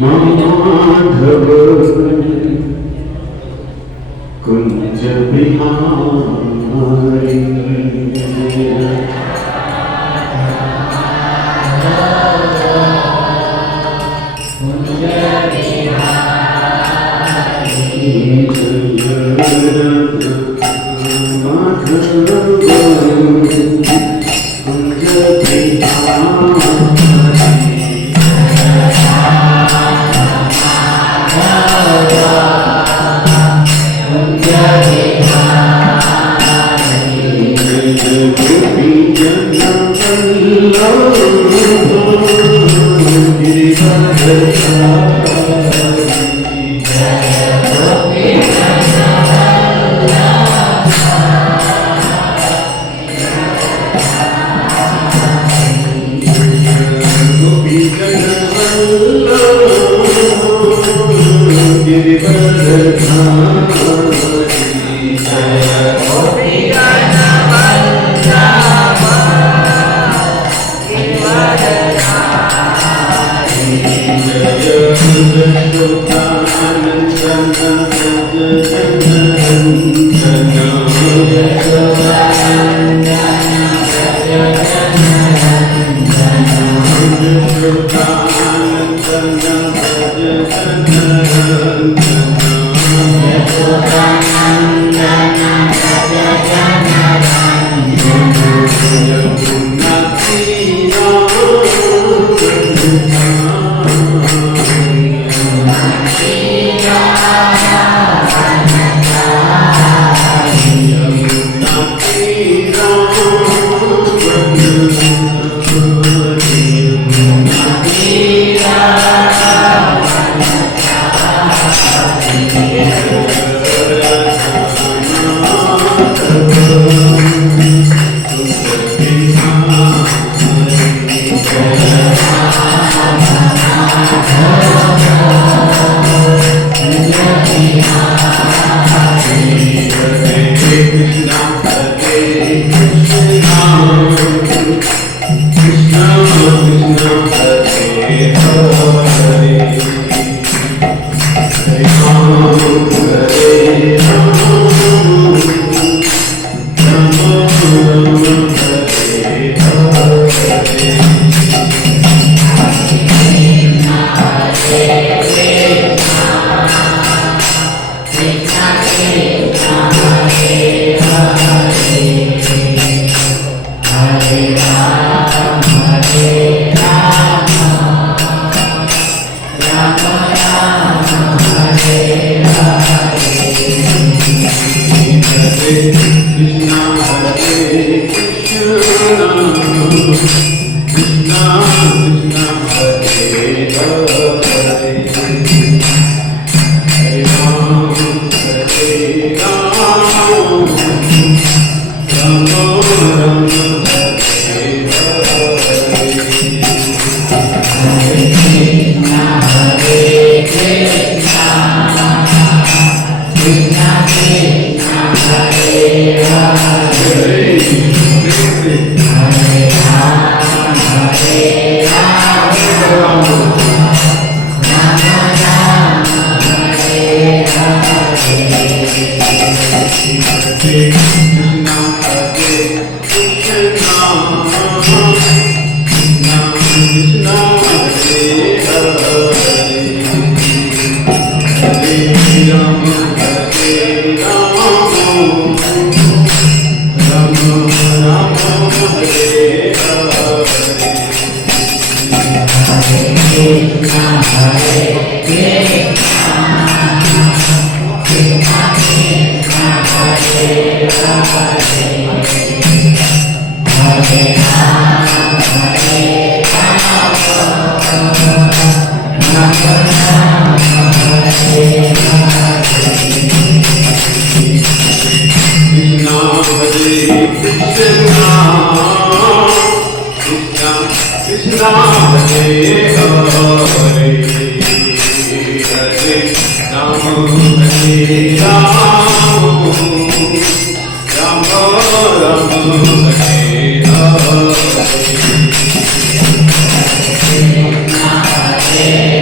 Madhav Kunj Bihari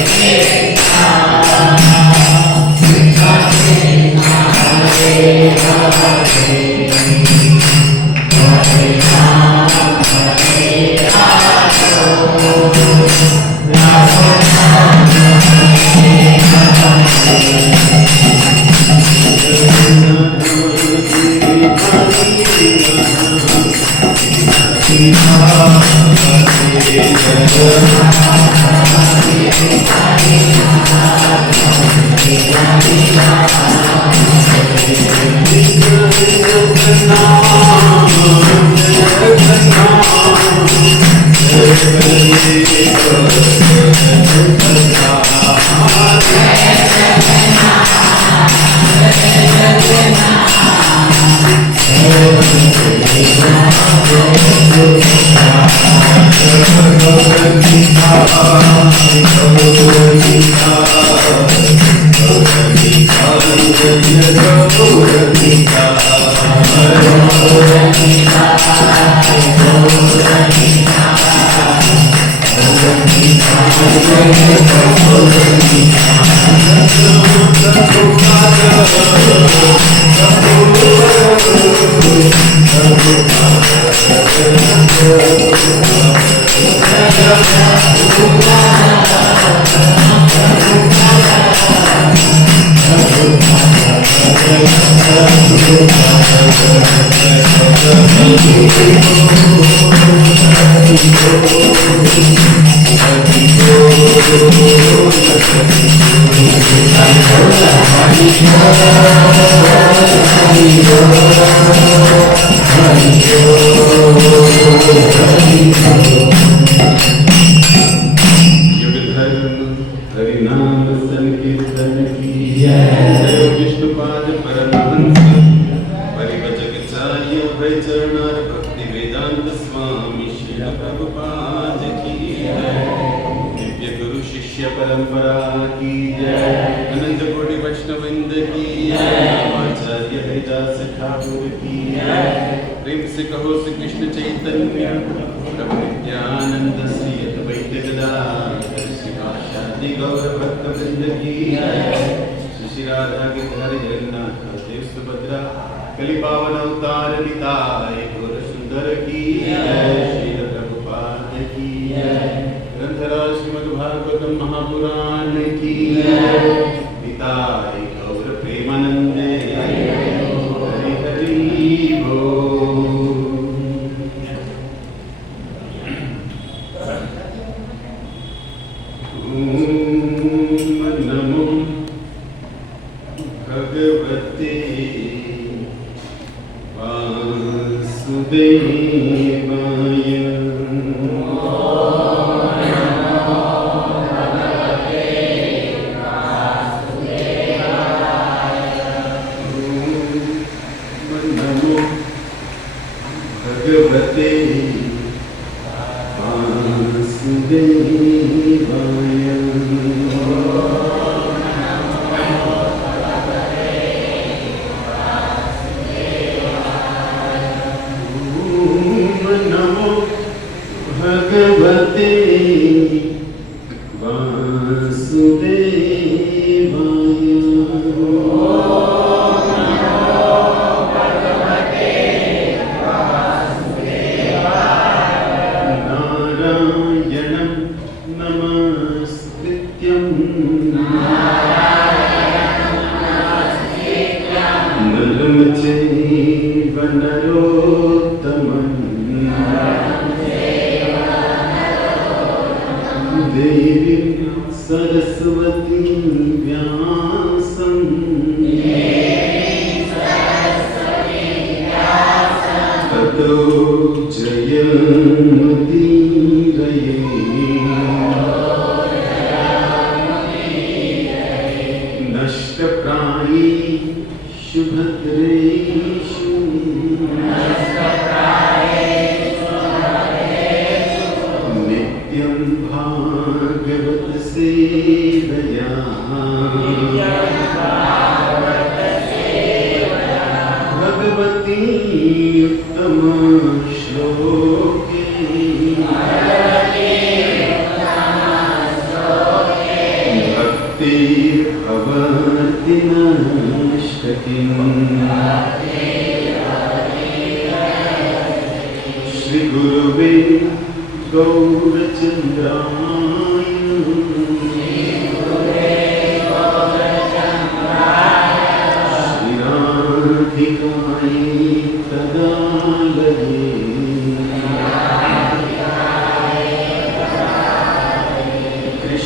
Hare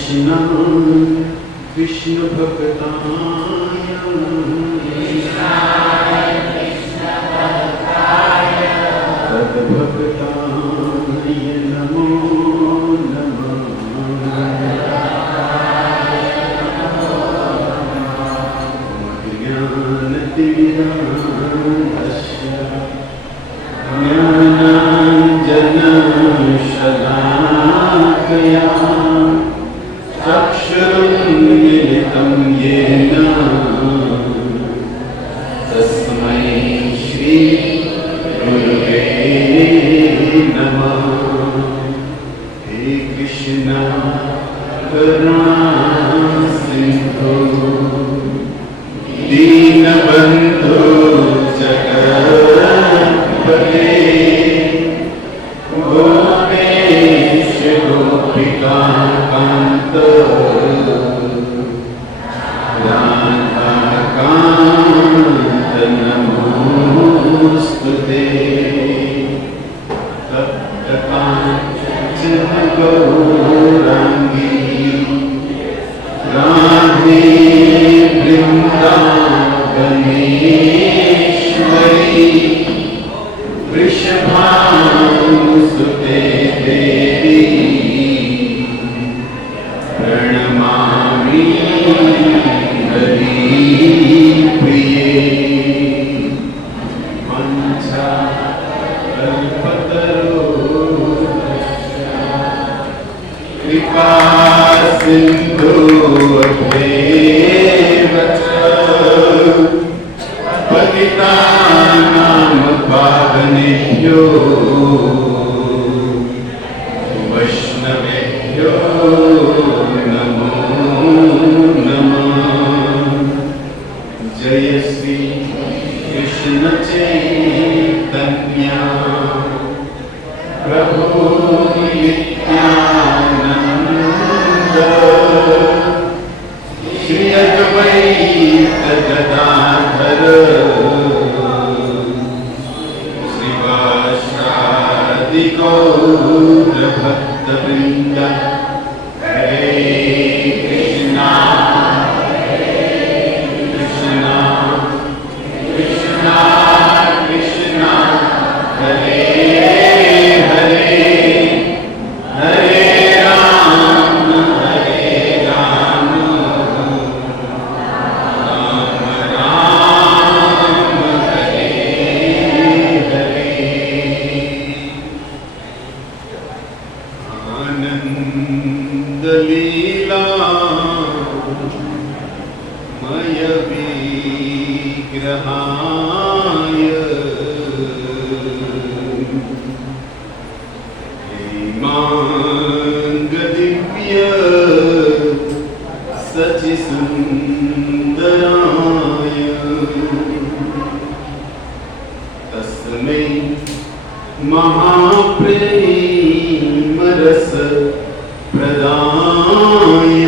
Krishna Krishna भक्ताय तद्भक्ताय नमो नमः। ज्ञानतिमिरान्धस्य ज्ञानाञ्जनशलाकया चक्षुरुन्मिलितं येन तस्मै श्री गुरुवे नमः। हे कृष्ण करुणा सिन्धु दीनबन्धु जगत्पते गोपेश गोपिकान्त राधाकान्त नमोस्तुते। तप्तकाञ्चन गौराङ्गी राधे वृन्दावनेश्वरी वृषभानुसुते देवी प्रणमामि हरिप्रिये। वञ्चाकल्पतरुभ्यश्च कृपा सिन्धुभ्येव च पतितानां पावनेभ्यो वैष्णवेभ्यो नमो नमः। जय श्री कृष्ण चैतन्य प्रभु नित्यानंद श्री अद्वैत गदाधर श्रीवासादि गौर भक्तवृंद। हरे कृष्णा कृष्णा कृष्णा कृष्णा हरे हरे हरे राम लीला मय विग्रहाय हेमांग दिव्य सचि सुंदराय तस्मै महाप्रेम रस प्रदाय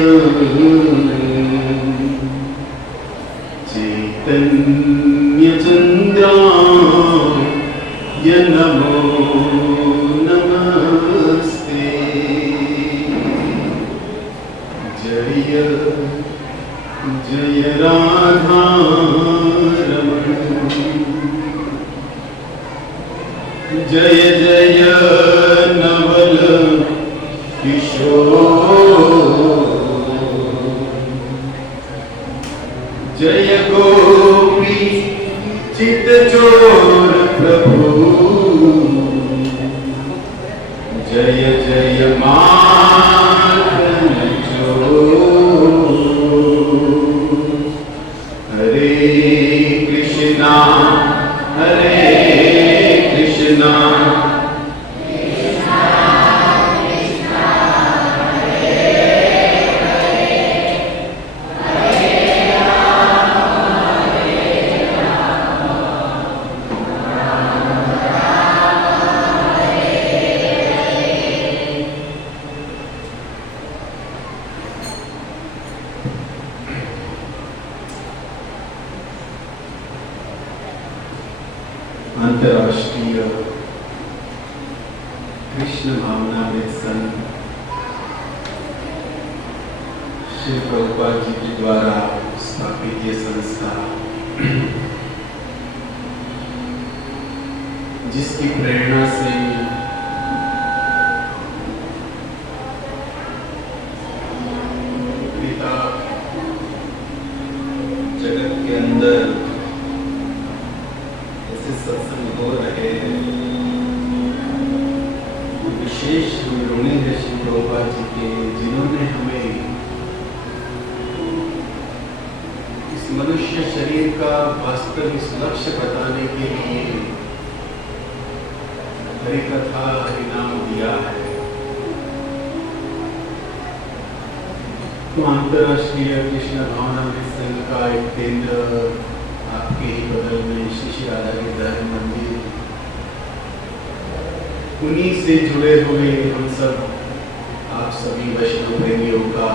चैतन्य चन्द्राय नमो नमस्ते। जय जय राधा रमण जय जय नवल किशोर जय गोपी चित चोर प्रभु जय जय माखन चोर। हरे कृष्णा अंतर्राष्ट्रीय कृष्ण भावनामृत संघ श्री प्रभुपाद जी के द्वारा स्थापित ये संस्था, जिसकी प्रेरणा से पिता जगत के अंदर ऐसे सत्संग हो रहे हैं, विशेष ऋणी है श्री प्रभुपाद जी के, जिन्होंने हमें इस मनुष्य शरीर का वास्तविक लक्ष्य बताने के लिए हरि कथा हरिनाम दिया है। तो अंतरराष्ट्रीय कृष्ण भावनामृत संघ का एक केंद्र आपके ही बगल में श्री राधा के धर्म मंदिर, उन्हीं से जुड़े हुए हम सब, आप सभी वैष्णव प्रेमियों का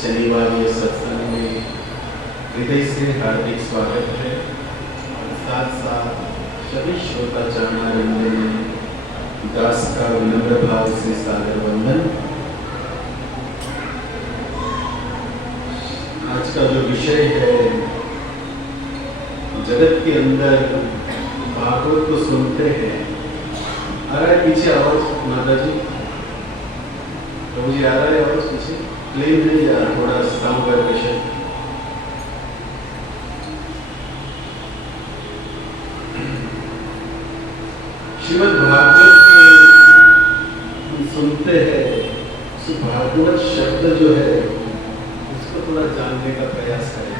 शनिवार ये सत्संग में हृदय से हार्दिक स्वागत है। और साथ साथ सभी श्रोता चरणारिंद में दास का विनम्र भाव से सादर वंदन। आज का जो विषय है, जगत के अंदर भागवत को सुनते हैं। आ रहा है पीछे आवाज माता जी? प्रभु जी आ रहा है आवाज पीछे? क्लीन है या थोड़ा साउंड वाइब्रेशन? श्रीमद् भागवत के हम सुनते हैं, उस भागवत शब्द जो है उसको थोड़ा जानने का प्रयास करें।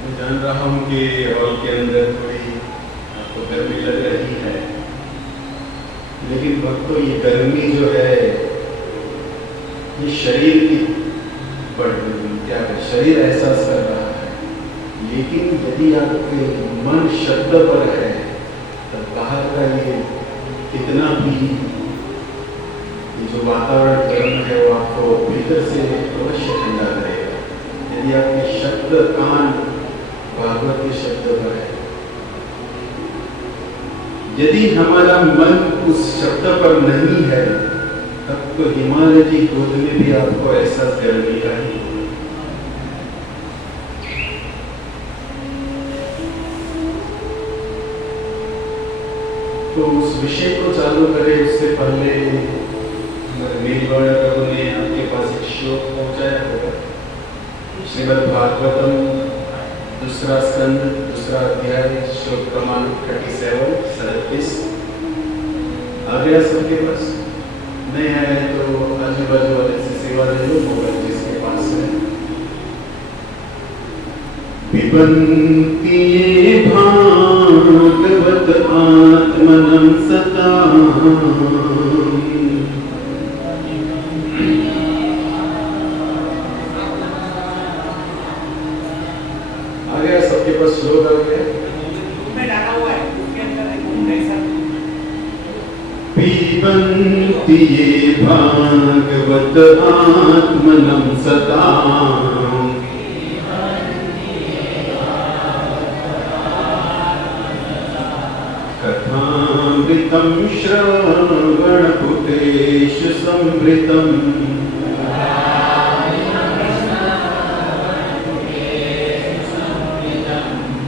मैं जान रहा हूं कि हॉल के अंदर थोड़ी आपको गर्मी लग रही है, लेकिन भक्तों ये गर्मी जो है ये शरीर की बढ़ रही, क्या है, शरीर एहसास कर रहा है। लेकिन यदि आपके मन शब्द पर है तो बाहर का ये कितना भी ये जो वातावरण गर्म है वो आपको भीतर से अवश्य ठंडा करेगा। यदि आपके शब्द कान भागवत के शब्द पर है, यदि हमारा मन उस शब्द पर नहीं है, तब तो हिमालय की गोद में भी आपको एहसास गर्मी का ही। तो उस विषय को चालू करें उससे पहले नीलवर्ण प्रभु ने आपके पास एक श्लोक पहुंचाया होगा। श्रीमद् भागवतम दूसरा स्कंद दूसरा अध्याय श्लोक क्रमांक 37 आ गया सबके पास? नहीं है तो आजू बाजू वाले से सेवा ले लो, मोबाइल जिसके पास है। पिबन्ति ये भागवत आत्मनं सताम्, आ गया सबके पास श्लोक आ गया? पिबन्ति ये भागवत आत्मनं सताम्, कथामृतं श्रवणपुटेषु संवृतम्,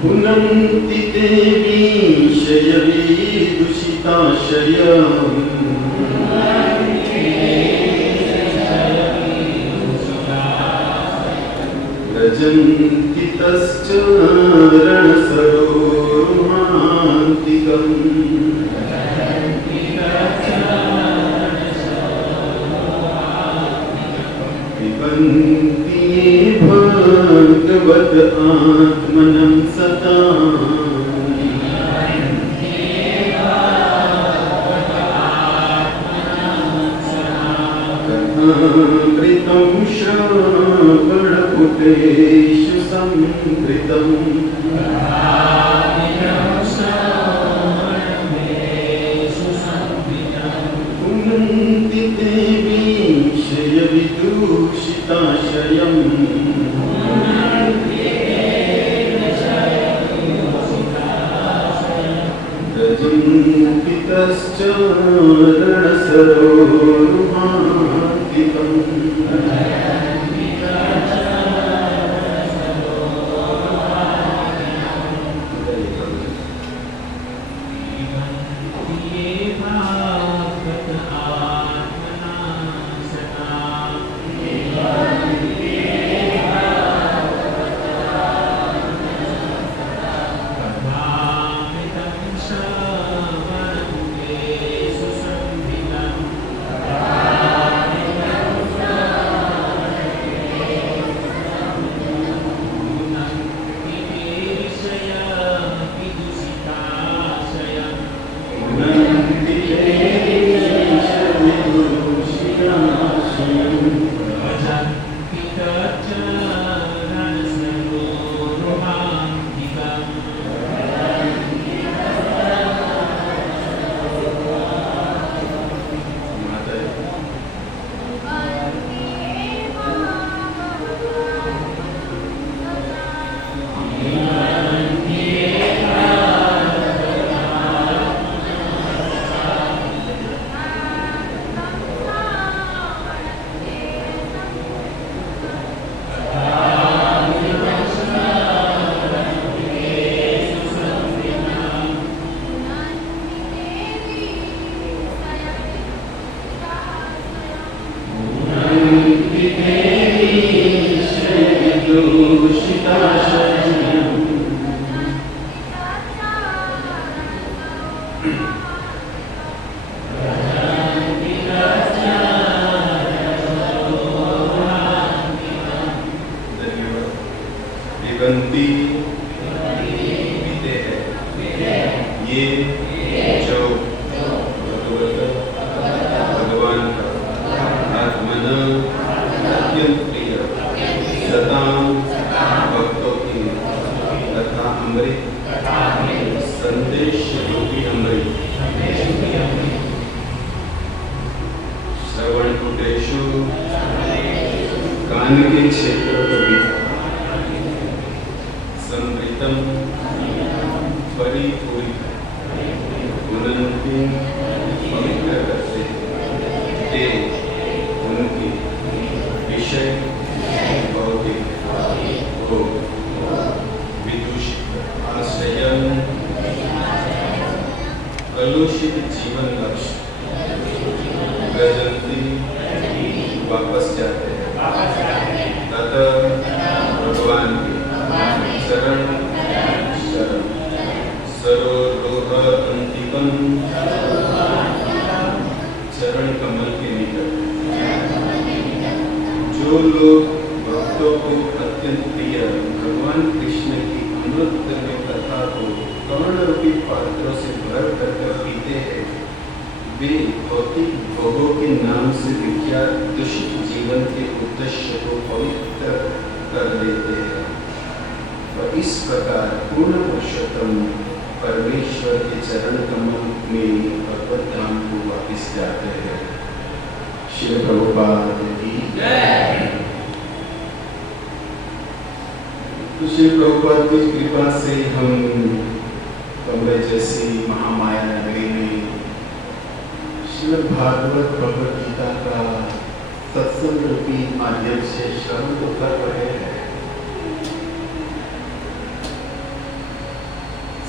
पुनन्ति ते विषयविदूषिताशयम्, व्रजन्ति तश्चरणसरोरुहान्तिकम्, पिबन्ति ये भागवत आत्मनं सताम्, कथामृतं श्रवणपुटेषु संवृतम्, पुनन्ति ते विषयविदूषिताशयम्, रजिन्वितश्च रणसरोरुहान्तिकम्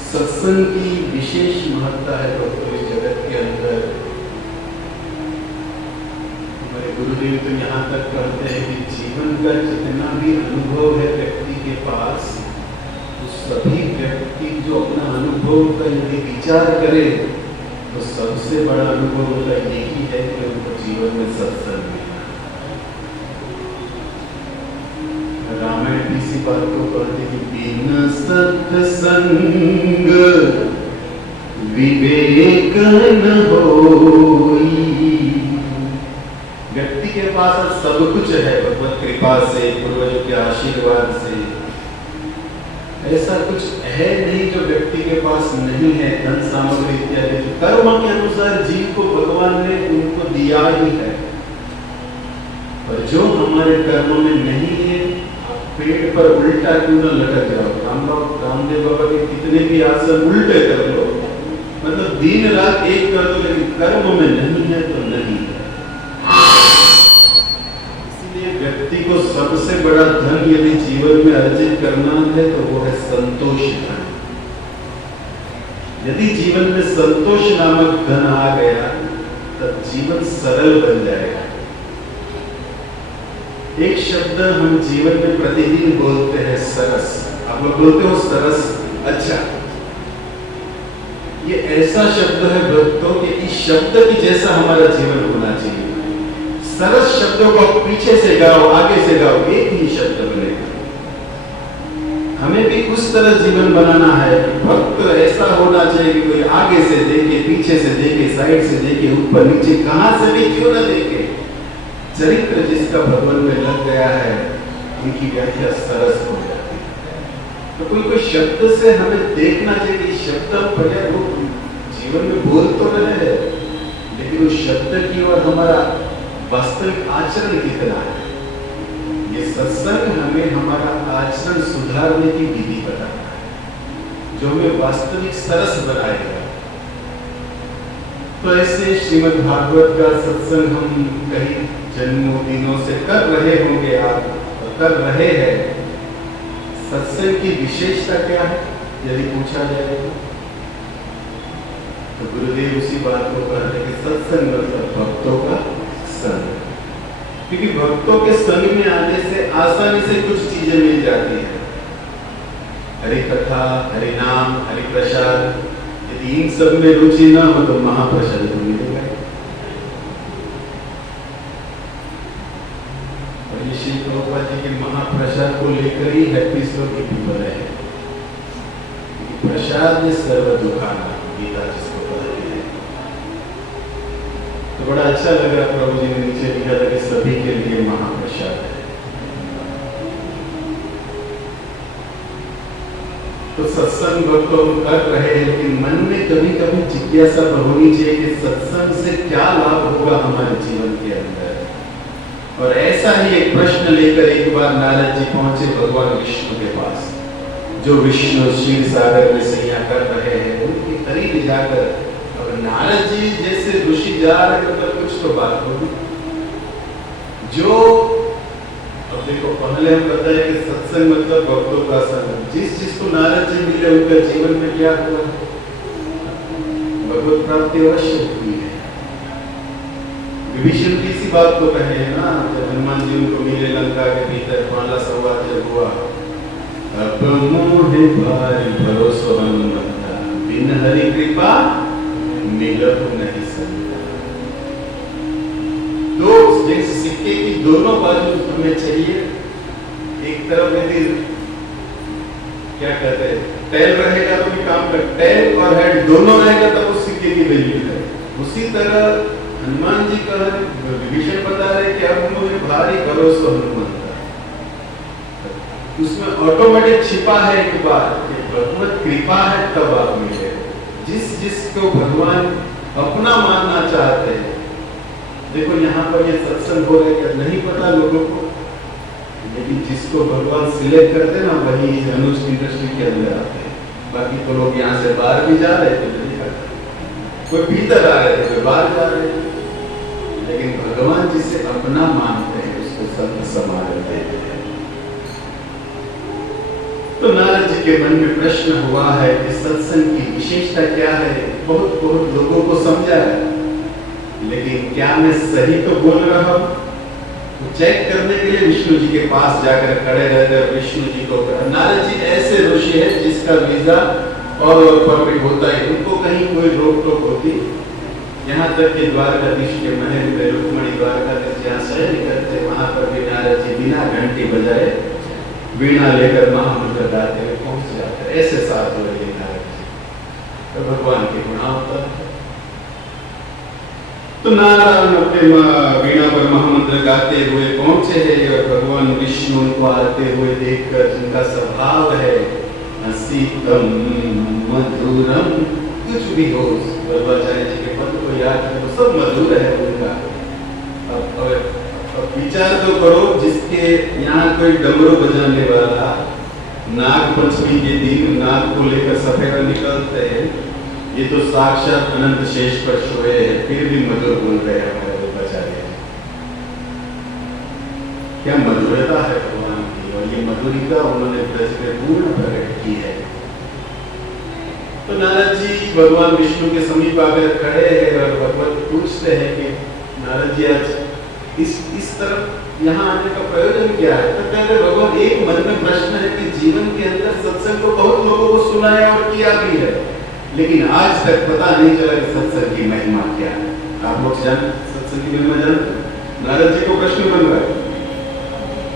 सत्संग की विशेष महत्ता है दोस्तों इस जगत के अंदर। हमारे गुरुदेव तो यहाँ तक कहते हैं कि जीवन का जितना भी अनुभव है व्यक्ति के पास, तो सभी व्यक्ति जो अपना अनुभव का यदि विचार करे तो सबसे बड़ा अनुभव उनका यही है कि उनको जीवन में सत्संग मिला। रामायण की इसी बात को कहते कि बिना सत्संग विवेक न होई। व्यक्ति के पास सब कुछ है भगवत कृपा से, पूर्वजों के आशीर्वाद से, ऐसा कुछ है नहीं जो व्यक्ति के पास नहीं है। धन सामग्री इत्यादि कर्म के अनुसार जीव को भगवान ने उनको दिया ही है, पर जो हमारे कर्म में नहीं है, पेट पर उल्टा क्यों न लटक जाओ। रामदेव बाबा के कितने भी आसन उल्टे कर लो, दिन रात एक कर दो, लेकिन कर्म में नहीं है तो नहीं है। इसलिए व्यक्ति को सबसे बड़ा धन यदि जीवन में अर्जित करना है तो वो है संतोष धन। यदि जीवन में संतोष नामक धन आ गया तब जीवन सरल बन जाएगा। एक शब्द हम जीवन में प्रतिदिन बोलते हैं, सरस। आप लोग बोलते हो सरस? अच्छा, ये ऐसा शब्द है भक्तों कि इस शब्द की जैसा हमारा जीवन होना चाहिए। सरस शब्दों को पीछे से गाओ, आगे से गाओ, एक ही शब्द बनेगा। हमें भी उस तरह जीवन बनाना है। भक्त ऐसा होना चाहिए कि कोई आगे से देखे, पीछे से देखे, साइड से देखे, ऊपर नीचे, कहां से भी क्यों न देखे। चरित्र जिसका भगवान में लग गया है उनकी व्याख्या सरस हो जाती है। तो कोई शब्द से हमें देखना चाहिए कि शब्द पढ़े, वो जीवन में बोल तो रहे हैं, लेकिन उस शब्द की ओर हमारा वास्तविक आचरण कितना है। ये सत्संग हमें हमारा आचरण सुधारने की विधि बताता है, जो हमें वास्तविक सरस बनाएगा। तो ऐसे श्रीमद् भागवत का सत्संग हम कई जन्मों दिनों से कर रहे होंगे, आप कर रहे हैं। सत्संग की विशेषता क्या है यदि पूछा जाए तो गुरुदेव उसी बात को कह रहे कि सत्संग मतलब भक्तों का संग। क्योंकि भक्तों के संग में आने से आसानी से कुछ चीजें मिल जाती है। हरि कथा, हरि नाम, हरि प्रसाद। यदि इन सब में रुचि ना हो तो महाप्रसाद तो मिलेगा। और ये श्री प्रभुपाद जी के महाप्रसाद को लेकर ही हैप्पी स्लो की पीपल है। प्रसाद में सर्व दुखाना, गीता जिसको कहते हैं। तो बड़ा अच्छा लग रहा, प्रभु जी ने नीचे लिखा था कि सभी के लिए महाप्रसाद है। तो सत्संग भक्तों कर रहे हैं, लेकिन मन में कभी कभी जिज्ञासा होनी चाहिए कि सत्संग से क्या लाभ होगा हमारे जीवन के अंदर। और ऐसा ही एक प्रश्न लेकर एक बार नारद जी पहुंचे भगवान विष्णु के पास, जो विष्णु क्षीर सागर में सैया कर रहे हैं। उनके करीब जाकर, अब नारद जी जैसे ऋषि जा रहे हैं तो कुछ तो बात होगी। जो अब देखो, पहले हम बताए कि सत्संग मतलब भक्तों का संग। जिसको नारद जी मिले उनका जीवन में क्या हुआ? भगवत प्राप्ति अवश्य हुई है। विभीषण की इसी बात को कहे हैं ना, जब हनुमान जी उनको मिले लंका के भीतर, माला संवाद जब हुआ, अब मोहे भारी भरोसा हनुमंता, बिन हरि कृपा मिलत नहीं सकता। दो जैसे सिक्के की दोनों बाजू हमें चाहिए। एक तरफ यदि क्या कहते हैं, टेल रहेगा तो भी काम कर, टेल और हेड दोनों रहेगा तब उस सिक्के की वैल्यू है। उसी तरह हनुमान जी का विभीषण बता रहे कि अब मुझे भारी भरोसा हनुमंता। उसमें ऑटोमेटिक छिपा है एक बात कि भगवत कृपा है तब आप मिले। जिसको भगवान अपना मानना चाहते हैं। देखो यहाँ पर ये सत्संग हो रहा है क्या नहीं पता लोगों को, लेकिन जिसको भगवान सिलेक्ट करते ना वही धनुष इंडस्ट्री के अंदर आते हैं। बाकी तो लोग यहाँ से बाहर भी जा रहे थे, कोई भीतर आ रहे थे, कोई बाहर जा रहे थे। लेकिन भगवान जिसे अपना मानते हैं उसको संत समारोह देते हैं। तो नारद जी के मन में प्रश्न हुआ है कि सत्संग की विशेषता क्या है। बहुत लोगों को समझा है, लेकिन क्या मैं सही तो बोल रहा हूं? तो चेक करने के लिए विष्णु जी के पास जाकर खड़े रहते विष्णु जी को, नारद जी ऐसे ऋषि है जिसका वीजा और परमिट होता है, उनको कहीं कोई रोक टोक होती। यहाँ तक कि द्वारकाधीश के महल में रुक्मणी द्वारकाधीश जहाँ शयन करते वहां पर भी नारद जी बिना घंटी बजाए वीणा लेकर महामंत्र गाते हुए पहुंच जाते। ऐसे साथ हो रही नारद जी, तो भगवान के गुणावतार। तो नारायण अपने वीणा पर महामंत्र गाते हुए पहुंचे हैं और भगवान विष्णु उनको आते हुए देखकर, जिनका स्वभाव है शीतम मधुरम, कुछ भी हो वल्लभाचार्य जी के पद को याद करो, सब मधुर है उनका। अब विचार तो करो, जिसके यहाँ कोई डमरू बजाने वाला नाग पंचमी के दिन नाग को लेकर सफेरा निकलते हैं, ये तो साक्षात अनंत शेष पर सोए हैं, फिर भी मधुर बोल रहे हैं हमारे रूपाचार्य। क्या मधुरता है भगवान की, और ये मधुरिता उन्होंने ब्रज में पूर्ण प्रकट की है। तो नारद जी भगवान विष्णु के समीप आकर खड़े हैं और भगवत पूछते हैं कि नारद जी आज इस तरफ यहाँ आने का प्रयोजन क्या है? तो कहते हैं भगवान एक मन में प्रश्न है कि जीवन के अंदर सत्संग को बहुत लोगों को सुनाया और किया भी है, लेकिन आज तक पता नहीं चला कि सत्संग की महिमा क्या है। आप लोग जान सत्संग की महिमा जानते? नारद जी को प्रश्न बन रहा है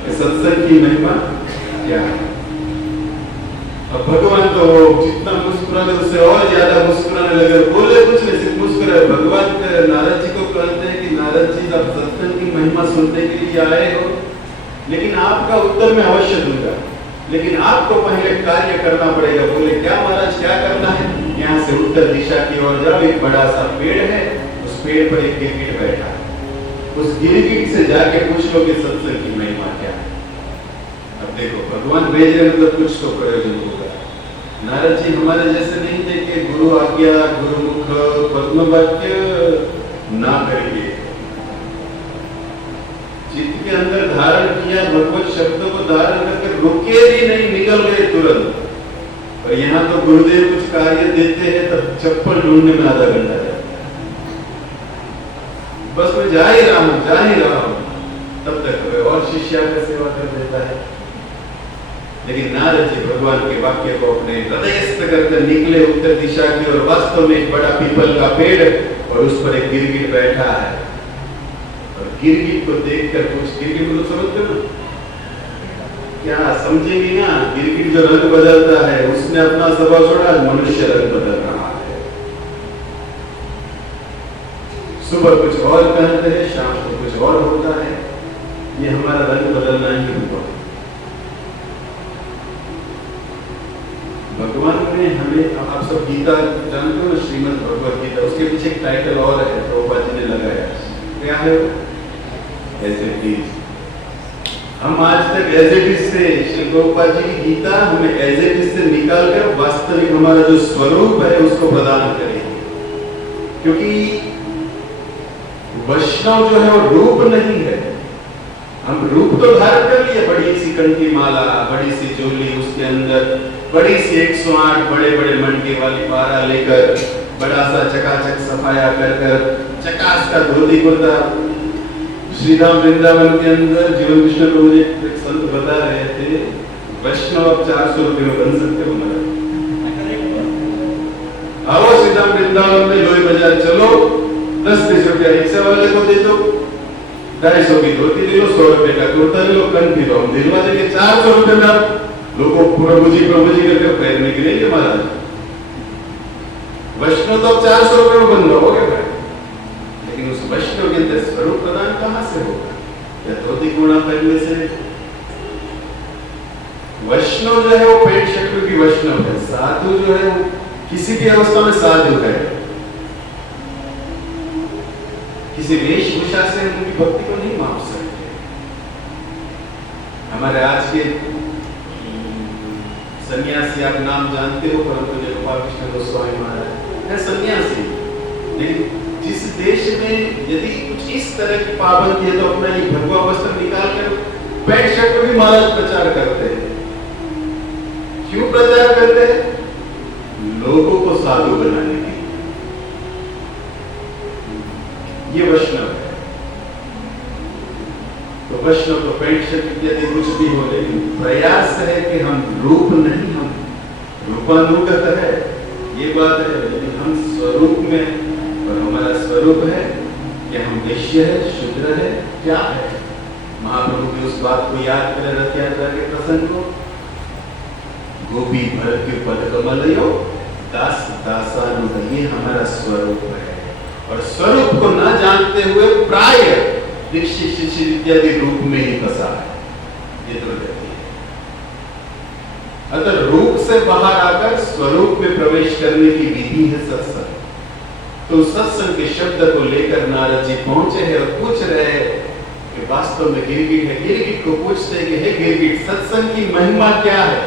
कि सत्संग की महिमा क्या है। अब भगवान तो जितना मुस्कुराते उससे और ज्यादा मुस्कुराने लगे, बोले कुछ नहीं, सिर्फ मुस्कुराए। भगवान नारद जी को कहते हैं कि नारद जी आप सत्संग की महिमा सुनने के लिए आए हो, लेकिन आपका उत्तर मैं अवश्य दूंगा, लेकिन आपको पहले कार्य करना पड़ेगा। बोले क्या महाराज, क्या करना है? यहाँ से उत्तर दिशा की ओर जाओ, एक बड़ा सा पेड़ है, उस पेड़ पर एक गिरगिट बैठा है, उस गिरगिट से जाके पूछ लो कि सत्संग की महिमा क्या है। अब देखो भगवान भेज रहे मतलब कुछ तो प्रयोजन होगा। नारद जी हमारे जैसे नहीं थे कि गुरु आज्ञा गुरुमुख पद्म वाक्य ना करिए, चित्त के अंदर धारण किया, भगवत शब्दों को धारण करके रुके भी नहीं, निकल गए तुरंत। और यहाँ तो गुरुदेव कुछ कार्य देते हैं तब चप्पल ढूंढने में आधा घंटा जाता है। बस मैं जा ही रहा हूँ, तब तक और शिष्य का सेवा कर देता है। लेकिन नारद जी भगवान के वाक्य को अपने हृदयस्थ करके निकले उत्तर दिशा की और वास्तव में एक बड़ा पीपल का पेड़ और उस पर एक गिरगिट बैठा है। और गिरगिट को देखकर कुछ, गिरगिट को तो समझते हो क्या? समझेंगे ना, गिरगिट जो रंग बदलता है उसने अपना स्वभाव छोड़ा, मनुष्य रंग बदल रहा है। सुबह कुछ और पहनते हैं, शाम को कुछ और होता है। ये हमारा रंग बदलना ही हुआ। भगवान ने हमें, आप सब गीता जानते हो ना, श्रीमद् भगवत गीता, उसके पीछे एक टाइटल और है प्रभुपाद जी ने लगाया, क्या है वो? As it is. हम आज तक एज इट इज से, श्री प्रभुपाद जी की गीता हमें एज इट इज से निकाल कर वास्तविक हमारा जो स्वरूप है उसको प्रदान करेगी। क्योंकि वैष्णव जो है वो रूप नहीं है। हम रूप तो धारण कर लिए, बड़ी सी कंठी माला, बड़ी सी चोली, उसके अंदर बड़ी सी 108 बड़े बड़े मटके वाली पारा लेकर, बड़ा सा चकाचक सफाया कर कर, चकास का धोती कुर्ता। श्री राम वृंदावन के अंदर जीवन कृष्ण प्रभु जी एक संत बता रहे थे, वैष्णव अब 400 रुपए में बन सकते हो महाराज। आओ श्री राम वृंदावन में लोही बाजार चलो, 10-20 रुपया रिक्शा वाले को दे दो, 250 की धोती ले लो, 100 रुपए का कुर्ता ले लो, कंठी लो, हम दिलवा देंगे 400 रुपए में। लोगों प्रभु जी करके प्रेरने के लिए महाराज वैष्णव तो 400 रुपए में बन रहा होगा, लेकिन उस वैष्णव के अंदर स्वरूप प्रदान कहां से होगा? या धोती गुणा पहनने से? वैष्णव जो है वो पेट शक्ति की वैष्णव है। साधु जो है वो किसी भी अवस्था में साधु है। किसी वेशभूषा से उनकी भक्ति को नहीं माप सकते। हमारे आज के सन्यासी, आप नाम जानते हो, परंतु गोपाल कृष्ण गोस्वामी महाराज है सन्यासी, लेकिन जिस देश में यदि कुछ इस तरह की पाबंदी है तो अपना ये भगवा वस्त्र निकाल कर पैंट शर्ट में भी महाराज प्रचार करते हैं। क्यों प्रचार करते हैं? लोगों को साधु बनाने के लिए। ये वैष्णव है। तो वैष्णव तो पेंट शर्ट यदि कुछ भी हो, लेकिन प्रयास है कि हम रूप नहीं, हम रूपानुगत है, ये बात है। लेकिन हम स्वरूप में, और हमारा स्वरूप है कि हम वैश्य है, शूद्र है, क्या है? महाप्रभु की उस बात को याद करें रथ यात्रा के प्रसंग को, गोपी भर के पद कमलयो दास दासानु, ये हमारा स्वरूप है। और स्वरूप को न जानते हुए प्राय दीक्षित शिष्य इत्यादि रूप में ही फंसा है। ये दुर्गति है। अगर रूप से बाहर आकर स्वरूप में प्रवेश करने की विधि है सत्संग। तो सत्संग के शब्द को लेकर नारद जी पहुंचे हैं और पूछ रहे हैं कि वास्तव में गिरगिट है। गिरगिट को पूछते हैं कि हे गिरगिट, सत्संग की महिमा क्या है?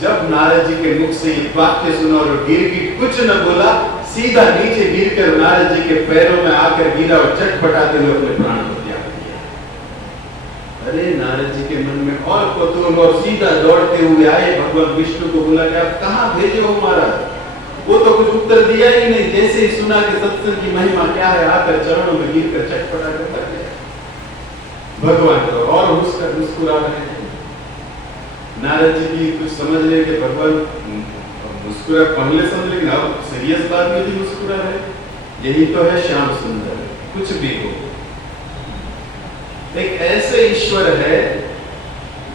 जब नारद जी के मुख से ये वाक्य सुना और गिर की कुछ न बोला, सीधा नीचे गिरकर नारद जी के पैरों में आकर गिरा और चटपटाते हुए अपने प्राण को त्याग दिया। अरे नारद जी के मन में और कौतूहल और सीधा दौड़ते हुए आए, भगवान विष्णु को बोला कि आप कहाँ भेजे हो महाराज? वो तो कुछ उत्तर दिया ही नहीं। जैसे ही सुना कि सत्संग की महिमा क्या है, आकर चरणों में गिरकर चटपटा कर गया। भगवान तो और मुस्कुरा रहे हैं। नारद जी की कुछ समझ रहे कि भगवान मुस्कुरा, पहले समझ लेकिन अब सीरियस बात में भी मुस्कुरा रहे। यही तो है श्याम सुंदर, कुछ भी हो। एक ऐसे ईश्वर है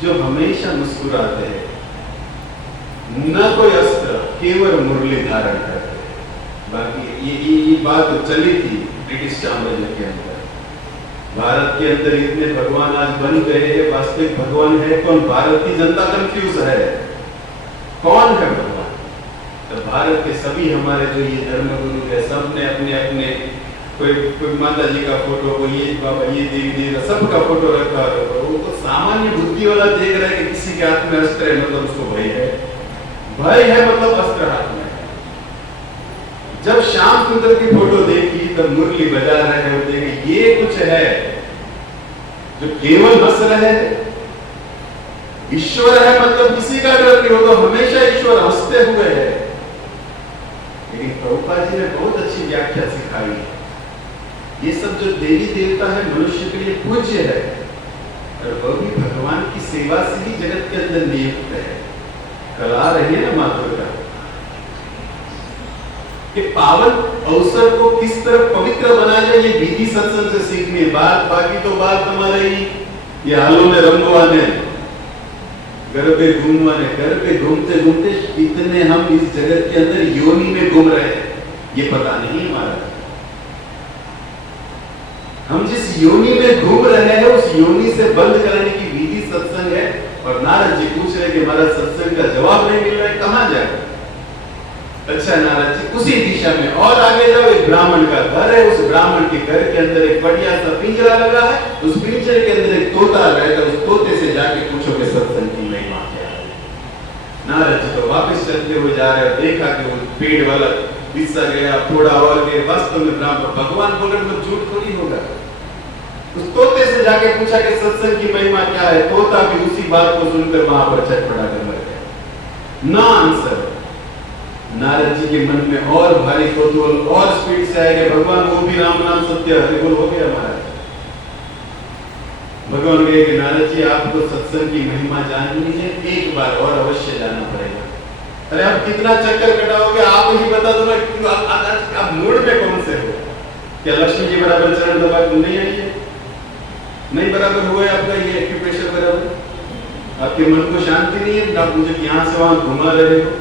जो हमेशा मुस्कुराते हैं, न कोई अस्त्र, केवल मुरली धारण करते हैं। बाकी ये बात तो चली थी ब्रिटिश साम्राज्य के अंदर। भारत के अंदर इतने भगवान आज बन गए हैं, वास्तविक भगवान है कौन? भारत की जनता कंफ्यूज है, कौन है भगवान? तो भारत के सभी हमारे जो ये धर्म गुरु है, सब ने अपने अपने कोई माता जी का फोटो, कोई ये बाबा, ये देवी देवता, सबका फोटो रखा है। वो तो सामान्य बुद्धि वाला देख रहा है कि किसी के हाथ में अस्त्र है मतलब उसको भय है, भय है मतलब अस्त्र हाथ में है। जब श्याम सुंदर की फोटो देखी तब मुरली बजा रहे होते कि ये कुछ है जो केवल हंस रहे हैं। ईश्वर है मतलब किसी का डर नहीं, हो तो हमेशा ईश्वर हंसते हुए है। लेकिन प्रभुपाद जी ने बहुत अच्छी व्याख्या सिखाई। ये सब जो देवी देवता है मनुष्य के लिए पूज्य है, और वह भी भगवान की सेवा से ही जगत के अंदर नियुक्त है। कल आ रही है ना माँ दुर्गा कि पावन अवसर को किस तरह पवित्र बनाया जाए, ये विधि सत्संग से सीखनी है। बाकी तो बात हमारे ही ये हालों में रंगवाने, घर पे घूमवाने, घर पे घूमते घूमते इतने हम इस जगत के अंदर योनि में घूम रहे हैं, ये पता नहीं हमारा। हम जिस योनि में घूम रहे हैं उस योनि से बंद करने की विधि सत्संग है। और नारद जी पूछ रहे कि हमारा सत्संग का जवाब नहीं मिल रहा है, कहां जाए? अच्छा नारद जी उसी दिशा में और आगे जाओ, एक ब्राह्मण का घर है, उस ब्राह्मण के घर के अंदर एक बढ़िया सा पिंजरा लगा है, उस पिंजरे के अंदर एक तोता रहता है, उस तोते से जाके पूछो कि सत्संग की महिमा क्या है। नारद जी तो वापस चलते हुए जा रहे, देखा कि वो पेड़ वाला हिस्सा गया, थोड़ा और गया, वास्तव में ब्राह्मण भगवान बोले तो झूठ थोड़ी होगा। उस तोते से जाके पूछा कि सत्संग की महिमा क्या है, तोता भी उसी बात को सुनकर वहां पर चटपटा कर मर गया। ना आंसर। नारद जी के मन में और भारी कौतूहल और स्पीड से आएगा, भगवान वो भी राम नाम सत्य हरि बोल हो गया महाराज। भगवान कहे कि नारद जी आपको सत्संग की महिमा जाननी है, एक बार और अवश्य जाना पड़ेगा। अरे आप कितना चक्कर कटाओगे, आप ही बता दो ना, आप मूड में कौन से हो? क्या लक्ष्मी जी बराबर चरण दबा नहीं आई है? नहीं बराबर हुआ है आपका ये एक्यूप्रेशर बराबर? आपके मन को शांति नहीं है, आप मुझे यहाँ से वहां घुमा रहे हो।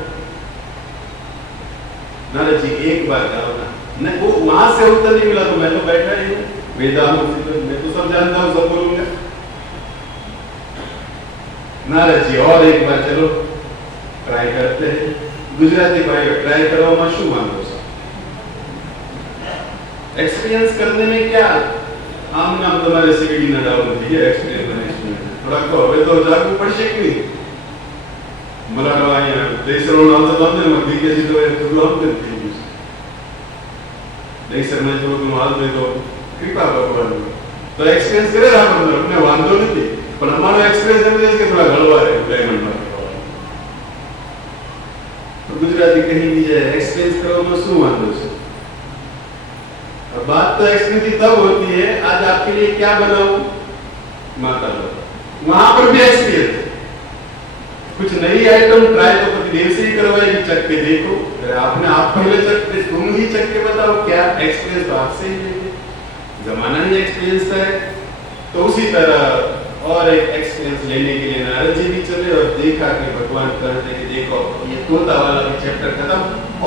नारद जी एक बार जाओ ना, नहीं वो वहां से उत्तर नहीं मिला तो मैं तो बैठा ही हूँ, वेदांत मैं तो सब जानता हूँ, सब बोलूंगा। नारद जी और एक बार चलो ट्राई करते हैं। गुजराती भाई ट्राई करो, मैं शू मांगो एक्सपीरियंस करने में क्या आम नाम तुम्हारे सीडी न डाउन थी एक्सपीरियंस थोड़ा को હવે તો જાગવું પડશે કે નહીં? मला અહીંયા દેશરો નામ તો બંધ ન હતી કે સીધો એ તો આમ જ થઈ ગયું દેશર में जो तुम हाल में तो कृपा भगवान तो एक्सपीरियंस करे रहा बंदर हमने वांधो नहीं पर हमारा एक्सपीरियंस एम है कि थोड़ा हलवा है डायमंड में तो गुजराती कहीं भी जाए एक्सपीरियंस करो में શું વાંધો છે? बात तो एक्सपीरियंस तब होती है, आज आपके लिए क्या बनाऊं माता लो, वहां पर भी एक्सपीरियंस कुछ नई आइटम ट्राई तो प्रतिदेव से ही करवाएगी, चख के देखो। आपने आप पहले चख के तुम ही चख के बताओ क्या एक्सपीरियंस तो आपसे ही लेंगे, जमाना ही एक्सपीरियंस है। तो उसी तरह और एक एक्सपीरियंस लेने के लिए नारद जी भी चले और देखा कि भगवान कहते कि देखो ये तोता वाला भी चैप्टर खत्म,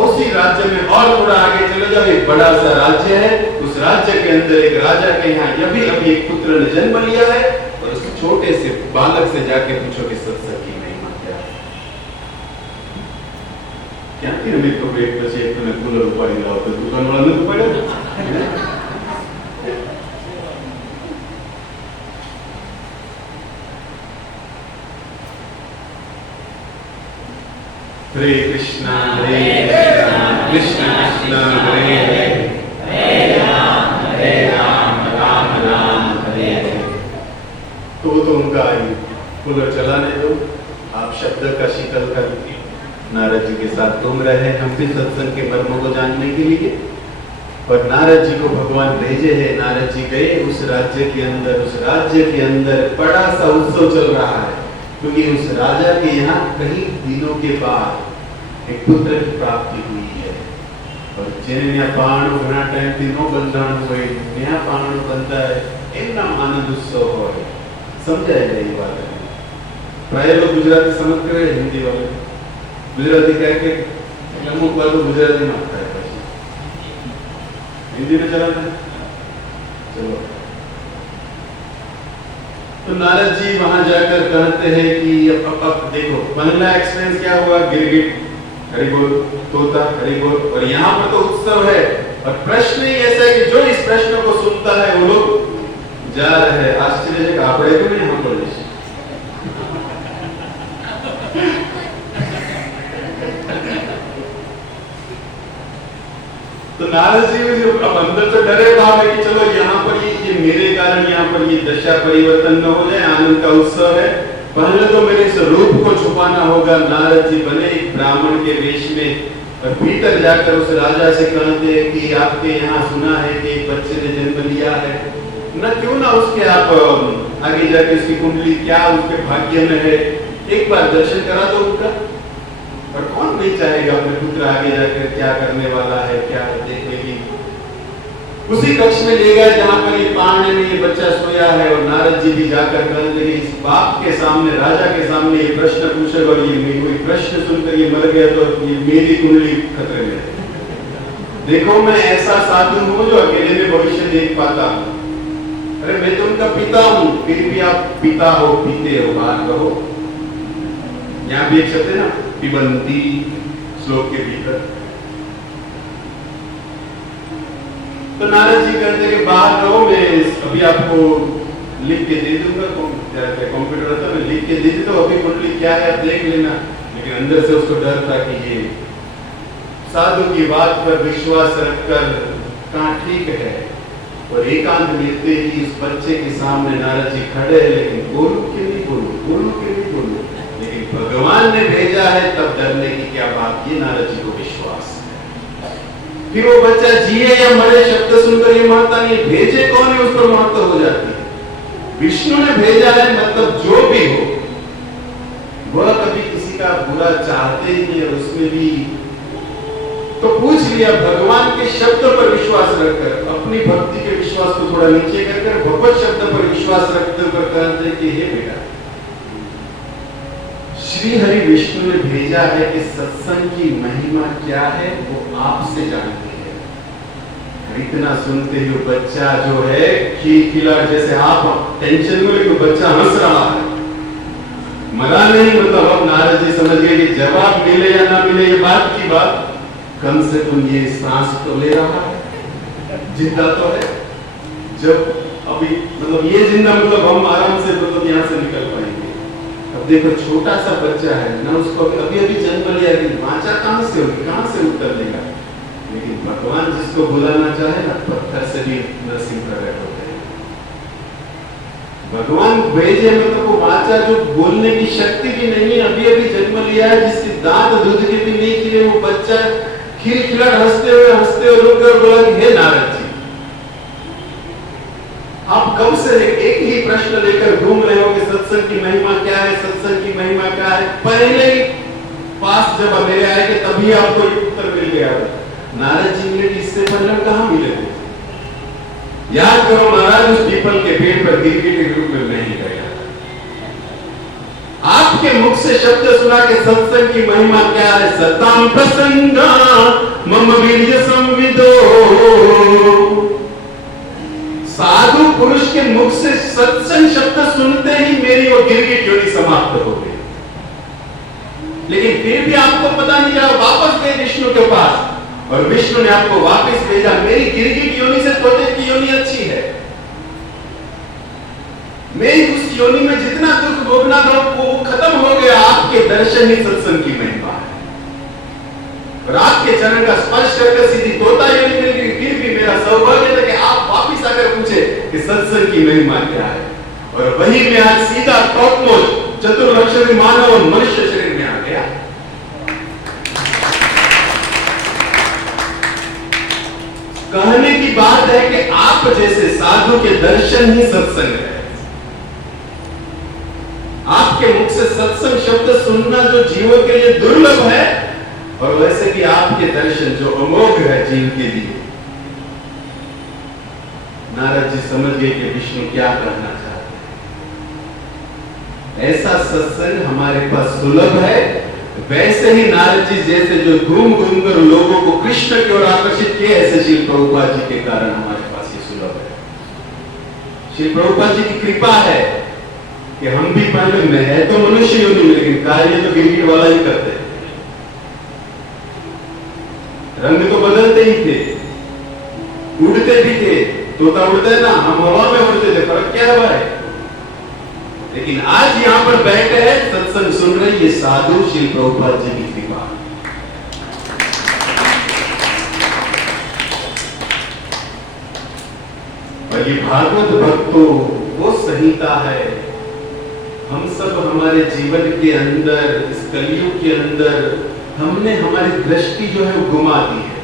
उसी राज्य में और थोड़ा आगे चले जाओ, एक बड़ा सा राज्य है, उस राज्य के अंदर एक राजा के यहाँ अभी अभी एक पुत्र ने जन्म लिया है, और उस छोटे से बालक से जाके पूछो कि सत्संग की महिमा क्या है। क्या थी हमें तो एक बचे एक तो कूलर उपाड़ी लाओ तो दुकान वाला ने तो पड़ा हरे कृष्णा कृष्ण कृष्ण हरे हरे, हरे राम राम राम हरे हरे। तो उनका कूलर चलाने दो, आप शब्द का शीतल कर नारद जी के साथ घूम रहे हैं, हम भी सत्संग के मर्मों को जानने के लिए। और नारद जी को भगवान भेजे हैं। नारद जी गए उस राज्य के अंदर बड़ा सा उत्सव चल रहा है, क्योंकि उस राजा के यहाँ कई दिनों के बाद एक पुत्र की प्राप्ति हुई है। और जिन्हें पाणु घना टाइम थी नो बंधाण हुए, नया पाणु बनता है, एमना आनंद उत्सव हो समझाए गई बात है। प्राय लोग गुजराती समझते हुए हिंदी वाले गुजराती कह के अमुक वालों गुजराती में आता है, हिंदी में चला था। चलो, तो नारद जी वहां जाकर कहते हैं कि अब देखो पहला एक्सपीरियंस क्या हुआ, गिरगिट हरि बोल, तोता हरि बोल, और यहाँ पर तो उत्सव है। और प्रश्न ही ऐसा है कि जो इस प्रश्न को सुनता है वो लोग जा रहे हैं। आश्चर्य है आपड़े को नहीं, हम बोल तो नारद जी अब अंदर से डरे भाव है कि चलो यहाँ पर ये मेरे कारण यहाँ पर ये दशा परिवर्तन न हो जाए, आनंद का उत्सव है, पहले तो मेरे इस रूप को छुपाना होगा। नारद जी बने एक ब्राह्मण के वेश में और भीतर जाकर उस राजा से कहते हैं कि आपके यहाँ सुना है कि एक बच्चे ने जन्म लिया है, न क्यों ना उसके आप आगे जाके उसकी कुंडली क्या उसके भाग्य में है, एक बार दर्शन करा दो उनका। और कौन नहीं चाहेगा अपने पुत्र आगे जाकर क्या करने वाला है, क्या देखने की। उसी कक्ष में ले गए जहां पर ये पांडे में ये बच्चा सोया है, और नारद जी भी जाकर कहते हैं इस बाप के सामने, राजा के सामने ये प्रश्न पूछे, और ये कोई प्रश्न सुनकर ये मर गया तो ये मेरी कुंडली खतरे में है। देखो मैं ऐसा साधु हूं जो अकेले में भविष्य देख पाता हूं। अरे मैं तो उनका पिता हूं, फिर भी आप पिता हो, पीते हो, बात कहो। यहाँ भी एक शब्द है ना, पिबंती, श्लोक के भीतर। तो नारद जी कहते हैं कि बाहर रहो, मैं अभी आपको लिख के दे दूंगा, कंप्यूटर होता है, मैं लिख के दे देता हूँ, अभी कुंडली क्या है आप देख लेना। लेकिन अंदर से उसको डर था कि ये साधु की बात पर विश्वास रखकर कहाँ ठीक है। और एकांत मिलते ही इस बच्चे के सामने नारद जी खड़े हैं, लेकिन बोलू कि नहीं बोलू, बोलू कि नहीं बोलू। लेकिन भगवान ने भेजा है तब डरने की क्या बात, ये नारद जी को विश्वास है। फिर वो बच्चा जिए या मरे शब्द सुनकर ये महत्ता नहीं, भेजे कौन है उस पर महत्व हो जाती है। विष्णु ने भेजा है, मतलब जो भी हो वह कभी किसी का बुरा चाहते ही नहीं। और उसमें भी तो पूछ लिया, भगवान के शब्द पर विश्वास रखकर, अपनी भक्ति के विश्वास को थोड़ा नीचे करकर भगवत शब्द पर विश्वास रखते हुए कहते हैं कि हे बेटा, श्री हरि विष्णु ने भेजा है कि सत्संग की महिमा क्या है वो आपसे जानते हैं। और इतना सुनते ही बच्चा जो है खिलखिला, जैसे आप टेंशन में, लेकिन बच्चा हंस रहा है, मरा नहीं। मतलब अब नारद जी समझ गए कि जवाब मिले या ना मिले ये बात की बात, कम से कम ये सांस तो ले रहा है, जिंदा तो है। जब अभी मतलब ये जिंदा, मतलब हम आराम से मतलब यहाँ से निकल पाएंगे। अब देखो छोटा सा बच्चा है ना, उसको अभी अभी जन्म लिया, वाचा कहाँ से होगी, कहाँ से उत्तर देगा। लेकिन भगवान जिसको बुलाना चाहे ना, पत्थर से भी नरसिंह प्रकट होते हैं। भगवान भेजे मतलब वो वाचा जो बोलने की शक्ति भी नहीं है, अभी अभी जन्म लिया है, जिसके दांत दूध के भी नहीं खिले, वो बच्चा खिलखिला हंसते हुए रुककर बोला कि हे नारद जी, आप कब से एक ही प्रश्न लेकर घूम रहे हो कि सत्संग की महिमा क्या है, सत्संग की महिमा क्या है। पहले ही पास जब मेरे आए कि तभी आपको ये उत्तर मिल गया। नारद जी मिले, इससे पहले कहाँ मिले थे? याद करो महाराज, उस पीपल के पेड़ पर गिरगिट के रूप में नहीं गया। आपके मुख से शब्द सुना के सत्संग की महिमा क्या है, सताम प्रसंगा मम वीर्य संविदो। साधु पुरुष के मुख से सत्संग शब्द सुनते ही मेरी वो गिरगिट योनि समाप्त हो गई। लेकिन फिर भी आपको पता नहीं चला, वापस गए विष्णु के पास, और विष्णु ने आपको वापस भेजा। मेरी गिरगिट योनि से तोते की योनि अच्छी है। मैं उस योनि में जितना दुख भोगना था वो खत्म हो गया। आपके दर्शन ही सत्संग की महिमा है। और आपके चरण का स्पर्श करके सीधी तोता ये नहीं मिल गई, फिर भी मेरा सौभाग्य था कि आप वापिस आकर पूछे कि सत्संग की महिमा क्या है। और वही मैं आज सीधा टॉपमोस्ट चतुर्लक्षणी मानव और मनुष्य शरीर में आ गया। कहने की बात है कि आप जैसे साधु के दर्शन ही सत्संग है। आपके मुख से सत्संग शब्द सुनना जो जीवों के लिए दुर्लभ है, और वैसे भी आपके दर्शन जो अमोघ है जीव के लिए। नारद जी समझ गए कि विष्णु क्या कहना चाहते हैं। ऐसा सत्संग हमारे पास सुलभ है। वैसे ही नारद जी जैसे जो घूम घूम कर लोगों को कृष्ण की ओर आकर्षित किए, ऐसे श्री प्रभुपाद जी के कारण हमारे पास ये सुलभ है। श्री प्रभुपाद जी की कृपा है कि हम भी पहले में है तो मनुष्य योनि में, लेकिन कार्य तो गिरगिट वाला ही करते हैं। रंग तो बदलते ही थे, उड़ते भी थे, तोता उड़ते ना, हम हवा में उड़ते थे, फर्क क्या हुआ है। लेकिन आज यहां पर बैठे हैं, सत्संग सुन रहे, ये साधु श्री प्रभुपाद जी की कृपा। और ये भागवत भक्तों वो संहिता है। हम सब हमारे जीवन के अंदर, इस कलयुग के अंदर हमने हमारी दृष्टि जो है वो घुमा दी है।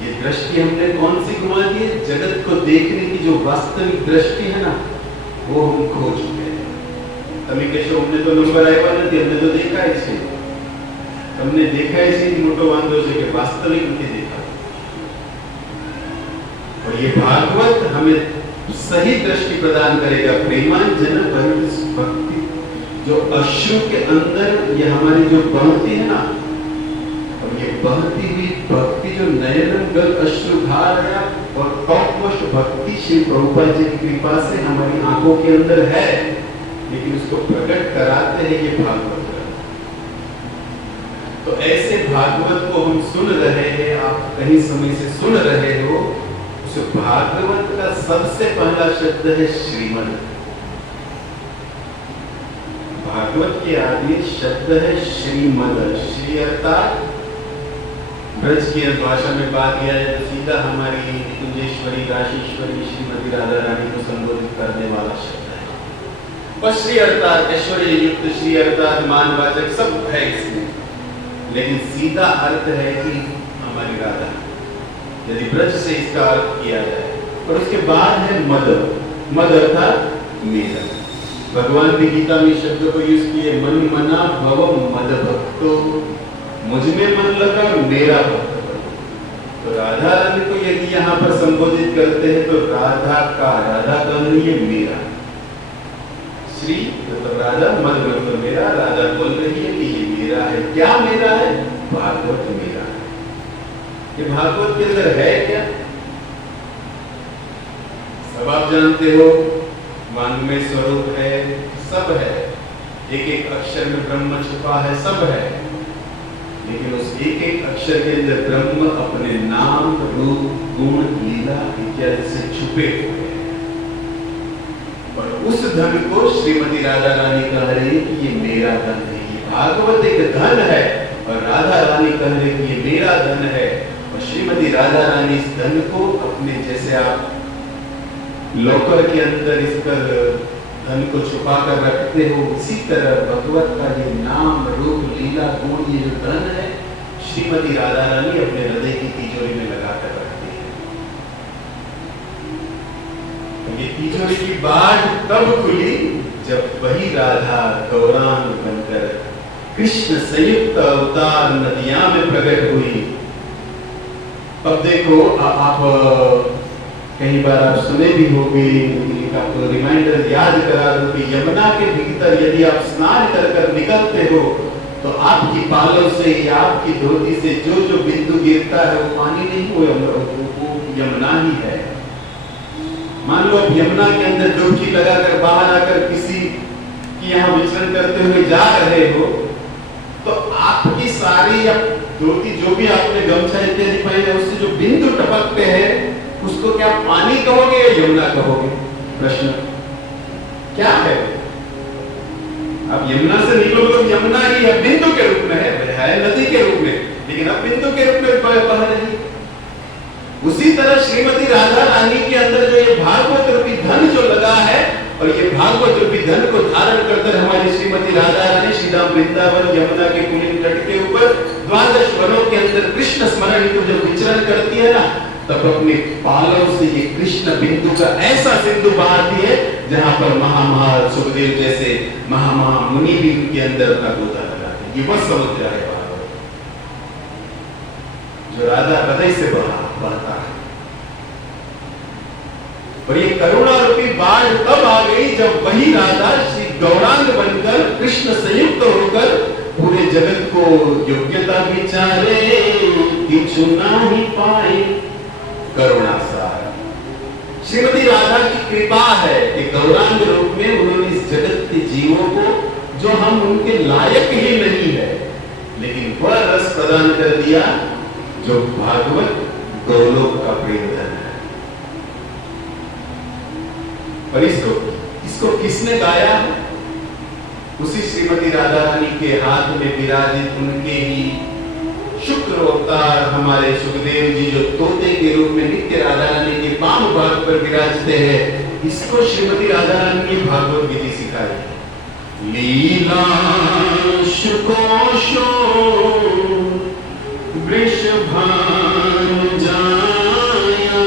ये दृष्टि हमने कौन सी घुमा दी है? जगत को देखने की जो वास्तविक दृष्टि है ना, वो हम खो चुके हैं। तभी कैसे हमने तो नंबर आया नहीं, हमने तो देखा इसे, हमने देखा इसे मोटो बांधो से के वास्तविक नहीं देखा। और ये भागवत हमें सही दृष्टि प्रदान करेगा। प्रेमांजन भक्ति जो अश्रु के अंदर ये हमारी जो बहती है ना, और ये बहती हुई भक्ति जो नयनगल अश्रुधार है और टॉपमोस्ट भक्ति श्री प्रभुपाद जी की कृपा से हमारी आंखों के अंदर है, लेकिन उसको प्रकट कराते हैं ये भागवत। तो ऐसे भागवत को हम सुन रहे हैं, आप कहीं समय से सुन रहे हो। उस भागवत का सबसे पहला शब्द है श्रीमद। भागवत के आदि शब्द है श्रीमद। श्री अर्थात ब्रज की भाषा में बात किया जाए तो सीधा हमारी कुंजेश्वरी, राशेश्वरी, श्रीमती राधा रानी को संबोधित करने वाला शब्द है। और श्री अर्थात ऐश्वर्य युक्त, श्री अर्थात मानवाचक सब है इसमें, लेकिन सीधा अर्थ है कि हमारी राधा, यदि ब्रज से इसका अर्थ किया जाए। और उसके बाद है मद। मद अर्थात मेरा। भगवान भी गीता में शब्द को यूज किए, मन मना भव मद भक्तो, मुझ में मन लगा मेरा भक्त बनो। तो राधा रानी को यदि यहाँ पर संबोधित करते हैं तो राधा का, राधा का नहीं है मेरा। श्री मतलब राधा, मद मतलब मेरा। राधा बोल रही है कि ये मेरा है। क्या मेरा है? भागवत मेरा है। ये भागवत के अंदर है क्या? सब आप जानते हो, वांग्मय स्वरूप है, सब है। एक एक अक्षर में ब्रह्म छुपा है, सब है। लेकिन उस एक एक अक्षर के अंदर ब्रह्म अपने नाम, रूप, गुण, लीला इत्यादि से छुपे हुए हैं। और उस धन को श्रीमती राधा रानी कह रही है कि ये मेरा धन है। ये भागवत एक धन है और राधा रानी कह रही कि ये मेरा धन है। और श्रीमती राधा रानी इस धन को अपने, जैसे आप लॉकर के अंदर इसका धन को छुपा कर रखते हो, इसी तरह भगवत का ये नाम, रूप, लीला, गुण, ये जो धन है, श्रीमती राधा रानी अपने हृदय की तिजोरी में लगा कर रखती है। तो ये तिजोरी की बाट तब खुली जब वही राधा गौरांग बनकर कृष्ण संयुक्त अवतार नदियां में प्रकट हुई। अब देखो, आप कई बार आप सुने भी होंगे, आपको रिमाइंडर याद करा दूं कि यमुना के भीतर यदि आप स्नान कर कर निकलते हो तो आपकी पालों से या आपकी धोती से जो जो बिंदु गिरता है वो पानी नहीं, वो यमुना ही है। मान लो आप यमुना के अंदर डुबकी लगाकर बाहर आकर किसी की यहाँ विचरण करते हुए जा रहे हो, तो आपकी सारी या धोती जो भी आपने गमछा इत्यादि पहने है, उससे जो बिंदु टपकते हैं उसको क्या पानी कहोगे या यमुना कहोगे? प्रश्न क्या है? अब यमुना से निकलोगे तो यमुना ही है, बिंदु के रूप में है। है नदी के रूप में, लेकिन अब बिंदु के रूप में बह रही। उसी तरह श्रीमती राधा रानी के अंदर जो ये भागवत रूपी धन जो लगा है, और ये भागवत रूपी धन को धारण करकर हमारी श्रीमती राधा रानी श्रीधाम वृंदावन यमुना के पुलिन तट के ऊपर द्वादश वनों के अंदर कृष्ण स्मरण को जब विचरण करती है ना, तब अपने पालों से ये कृष्ण बिंदु का ऐसा सिंधु बहाती है जहां पर महा सुखदेव जैसे महा मुनि भी उनके अंदर अपना गोता लगाते हैं। ये बस समुद्र है भागवत, जो राधा हृदय से बहता है। और ये करुणा रूपी बाढ़ तब आ गई जब वही राधा श्री गौरांग बनकर कृष्ण संयुक्त होकर पूरे जगत को योग्यता विचारे किछु नहीं पाए करुणा सार। श्रीमती राधा की कृपा है कि गौरांग रूप में उन्होंने इस जगत के जीवों को, जो हम उनके लायक ही नहीं है, लेकिन वह रस प्रदान कर दिया जो भागवत गोलोक का प्रेम धन है। और इसको किसने गाया? उसी श्रीमती राधा रानी के हाथ में विराजित उनके ही शुक्र अवतार हमारे सुखदेव जी, जो तोते के रूप में नित्य राधा रानी के पाम भाग पर विराजते हैं। इसको श्रीमती राधा रानी ने भागवत विधि सिखाई। लीला शुकोशो वृषभान जाया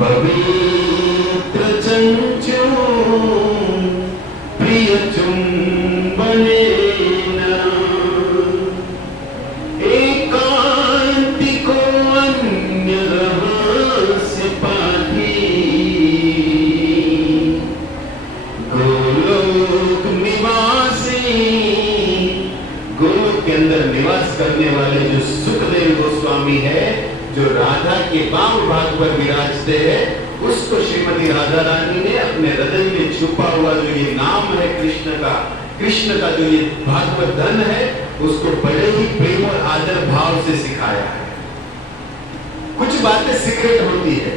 पवित्र चंचू प्रिय चुंबने करने वाले जो सुखदेव गोस्वामी है, जो राधा के वाम भाग पर विराजते हैं, उसको श्रीमती राधा रानी ने अपने हृदय में छुपा हुआ जो ये नाम है कृष्ण का जो ये भागवत धन है, उसको बड़े ही प्रेम और आदर भाव से सिखाया है। कुछ बातें सीक्रेट होती है।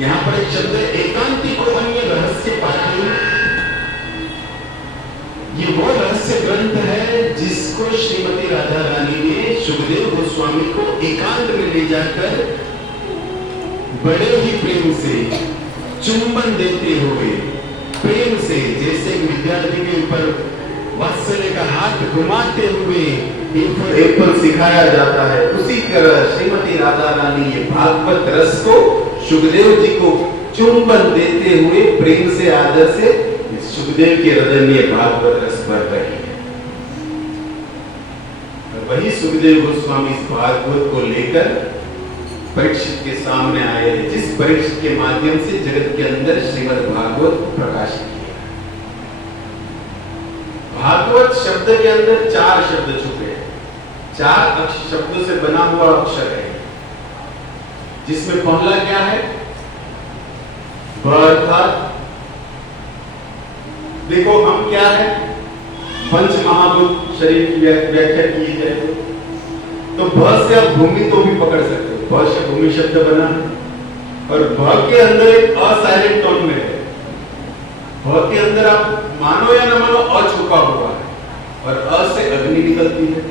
यहाँ पर एक शब्द एकांतिको अन्य रहस्य पाठी। ये वो रहस्य ग्रंथ है जिसको श्रीमती राधा रानी ने सुखदेव गोस्वामी को एकांत में ले जाकर बड़े ही प्रेम से चुंबन देते हुए, प्रेम से, जैसे विद्यार्थी के ऊपर वात्सल्य का हाथ घुमाते हुए एक पल सिखाया जाता है, उसी तरह श्रीमती राधा रानी ये भागवत रस को सुखदेव जी को चुंबन देते हुए प्रेम से, आदर से सुखदेव के हृदय में भागवत रस भर रही है। और वही सुखदेव गोस्वामी इस भागवत को लेकर परीक्षित के सामने आए, जिस परीक्षित के माध्यम से जगत के अंदर श्रीमद् भागवत प्रकाशित किया। भागवत शब्द के अंदर 4 शब्द छुपे हैं, 4 शब्दों से बना हुआ अक्षर है, जिसमें पहला क्या है? ब। देखो हम क्या है, पंच महाभूत शरीर की व्याख्या की जाए तो भ से आप भूमि तो भी पकड़ सकते हो, भ से भूमि शब्द बना है, और भ के अंदर एक असाइलेंट टोन में है। भ के अंदर आप मानो या ना मानो अ छुपा हुआ है, और अ से अग्नि निकलती है।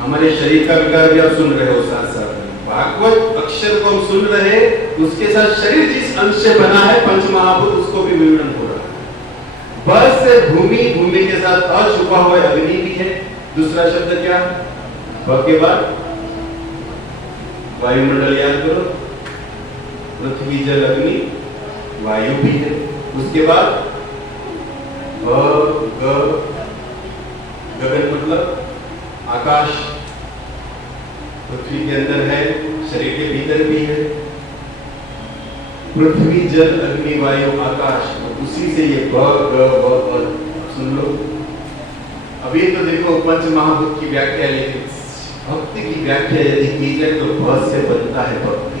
हमारे शरीर का विकार भी आप सुन रहे हो साथ साथ में। भागवत अक्षर को हम सुन रहे, उसके साथ शरीर जिस अंश से बना है पंच महाभूत, उसको भी विवरण हो रहा है। भ से भूमि, भूमि के साथ अ छुपा हुआ अग्नि भी है। दूसरा शब्द क्या? भ के बाद वायुमंडल याद करो, पृथ्वी जल अग्नि वायु भी है। उसके बाद गगन मतलब आकाश, पृथ्वी के अंदर है, शरीर के भीतर भी है। पृथ्वी जल अग्नि वायु आकाश, उसी से ये ब सुन लो। अभी तो देखो पंच महाभूत की व्याख्या, लेकिन भक्ति की व्याख्या यदि की जाए तो भ से बनता है भक्ति।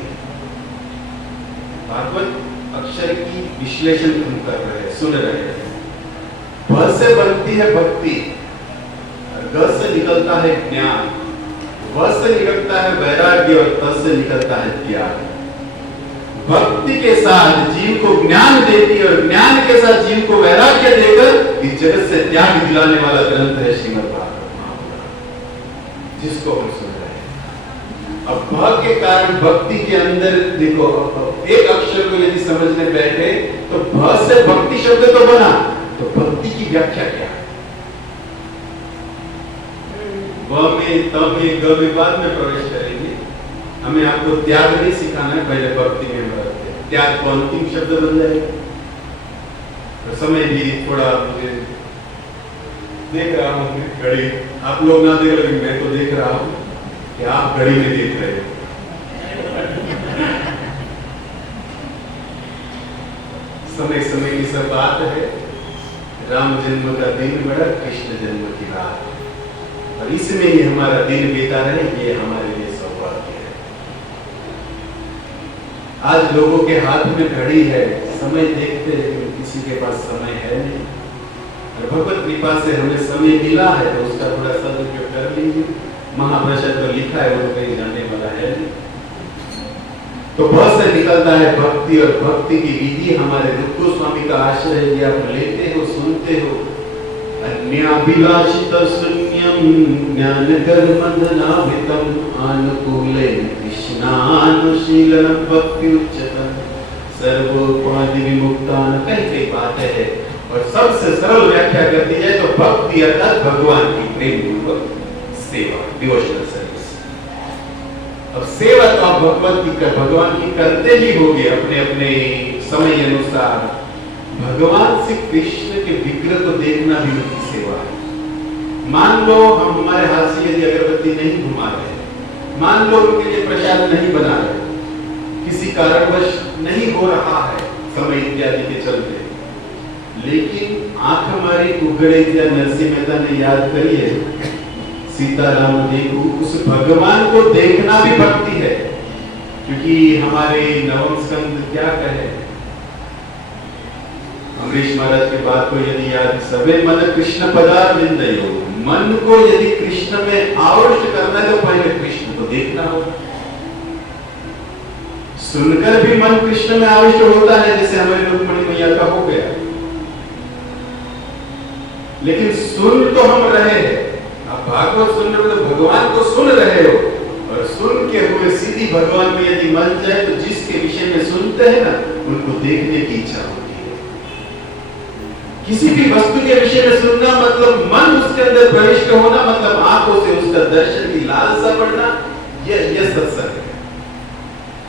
भागवत अक्षर की विश्लेषण हम कर रहे हैं, सुन रहे हैं। भ से बनती है भक्ति, ग से निकलता है ज्ञान, व से निकलता है वैराग्य, और त से निकलता है त्याग। भक्ति के साथ जीव को ज्ञान देती है और ज्ञान के साथ जीव को वैराग्य देकर इस जगत से त्याग दिलाने वाला ग्रंथ है श्रीमद् भागवत महापुराण, जिसको हम सुन रहे हैं। अब भ के कारण भक्ति के अंदर देखो, एक अक्षर को यदि समझने बैठे तो भ से भक्ति शब्द तो बना, तो भक्ति की व्याख्या क्या है? ब में, त में, ग में बाद में प्रवेश करेंगे। हमें आपको त्याग नहीं सिखाना है, पहले भक्ति में बढ़ते हैं। त्याग को अंतिम शब्द बन जाएगा। तो समय भी थोड़ा मुझे देख रहा हूँ घड़ी, आप लोग ना देख रहे, मैं तो देख रहा हूँ कि आप घड़ी में देख रहे हो। समय समय की सब बात है। राम जन्म का दिन बड़ा, कृष्ण जन्म की रात, और इसमें ही हमारा दिन बीता रहे, ये हमारे लिए सौभाग्य है। आज लोगों के हाथ में घड़ी है, समय देखते हैं, किसी के पास समय है नहीं। और भगवत कृपा से हमें समय मिला है तो उसका थोड़ा सदुपयोग कर लीजिए। महाप्रसाद तो लिखा है, वो तो कहीं जाने वाला है नहीं। तो बहुत से निकलता है भक्ति, और भक्ति की विधि हमारे रूप गोस्वामी का आश्रय है। ये आप लेते हो, सुनते हो। अन्याभिलाषित शून्यम ज्ञान कर्मंधनाभितम अनुकूले कृष्णानुशीलनम भक्ति उच्चतम सर्वोपाधि विमुक्तान, कई बातें है। और सबसे सरल व्याख्या कर दी जाए तो भक्ति अर्थात भगवान की प्रेम पूर्वक सेवा, डिवोशनल सर्विस। अब सेवा तो आप भगवान की करते ही होगे अपने अपने समय अनुसार। भगवान श्री कृष्ण के विग्रह को देखना भी उनकी सेवा है। मान लो हम हमारे हाथ से यदि अगरबत्ती नहीं घुमा रहे, मान लो उनके लिए प्रसाद नहीं बना रहे, किसी कारणवश नहीं हो रहा है समय इत्यादि के चलते, लेकिन आंख हमारी उगड़े या नरसिंह मेहता ने याद करी है, सीताराम देखो, उस भगवान को देखना भी भक्ति है। क्योंकि हमारे नवम स्कंद क्या कहे, अमरीश महाराज के बात को यदि याद, सबे मन कृष्ण पदार विंदयो, मन को यदि कृष्ण में आविष्ट करना है तो पहले कृष्ण को देखना होगा। सुनकर भी मन कृष्ण में आविष्ट होता है, जैसे हमारे रुक्मिणी मैया का हो गया। लेकिन सुन तो हम रहे हैं, आप भागवत सुन रहे हो तो भगवान को सुन रहे हो, और सुन के हुए सीधी भगवान में यदि मन जाए तो जिसके विषय में सुनते हैं ना, उनको देखने की इच्छा होती है। किसी भी वस्तु के विषय में सुनना मतलब मन उसके अंदर प्रविष्ट होना, मतलब आंखों से उसका दर्शन की लालसा बढ़ना, यह सत्संग है।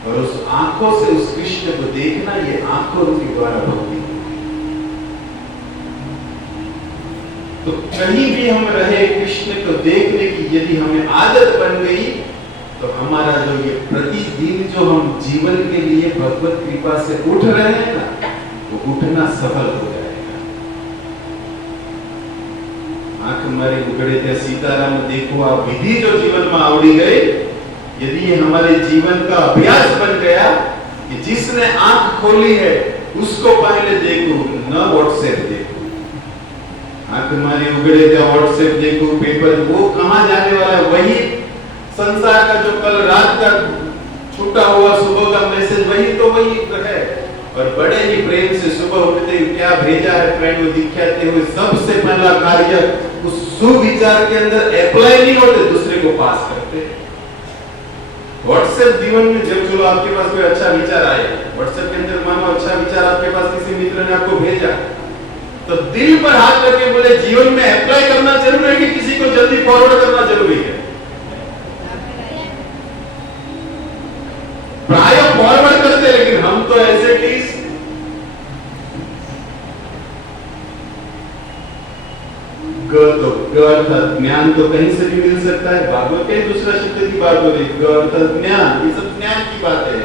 और उस आंखों से उस कृष्ण को देखना, ये आंखों के द्वारा भक्ति। तो कहीं भी हम रहे, कृष्ण को देखने की यदि हमें आदत बन गई तो हमारा जो ये प्रतिदिन जो हम जीवन के लिए भगवत कृपा से उठ रहे हैं ना, वो उठना सफल हो जाएगा। आंख हमारे उगड़े थे, सीताराम देखो आप विधि जो जीवन में आवड़ी गए, यदि ये हमारे जीवन का अभ्यास बन गया कि जिसने आंख खोली है उसको पहले देखो, न व्हाट्सएप देखो। आंख हमारी उगड़े थे, व्हाट्सएप देखो, पेपर, वो कहां जाने वाला है? वही संसार का जो कल रात का छूटा हुआ सुबह का मैसेज, वही तो वही है। और बड़े ही प्रेम से सुबह उठते ही क्या भेजा है फ्रेंड, वो दिखाते हुए सबसे पहला कार्य उस सुविचार के अंदर अप्लाई नहीं होते, दूसरे को पास करते। व्हाट्सएप जीवन में जब चलो आपके पास कोई अच्छा विचार आए, व्हाट्सएप के अंदर मानो अच्छा विचार आपके पास किसी मित्र ने आपको भेजा, तो दिल पर हाथ रख के बोले जीवन में अप्लाई करना जरूरी है कि किसी को जल्दी फॉरवर्ड करना जरूरी है? प्राय फॉरवर्ड करते, लेकिन हम तो ऐसे टीस ज्ञान तो कहीं से भी मिल सकता है। भागवत के दूसरा शब्द की बात हो रही, ज्ञान, ये सब ज्ञान की बात है।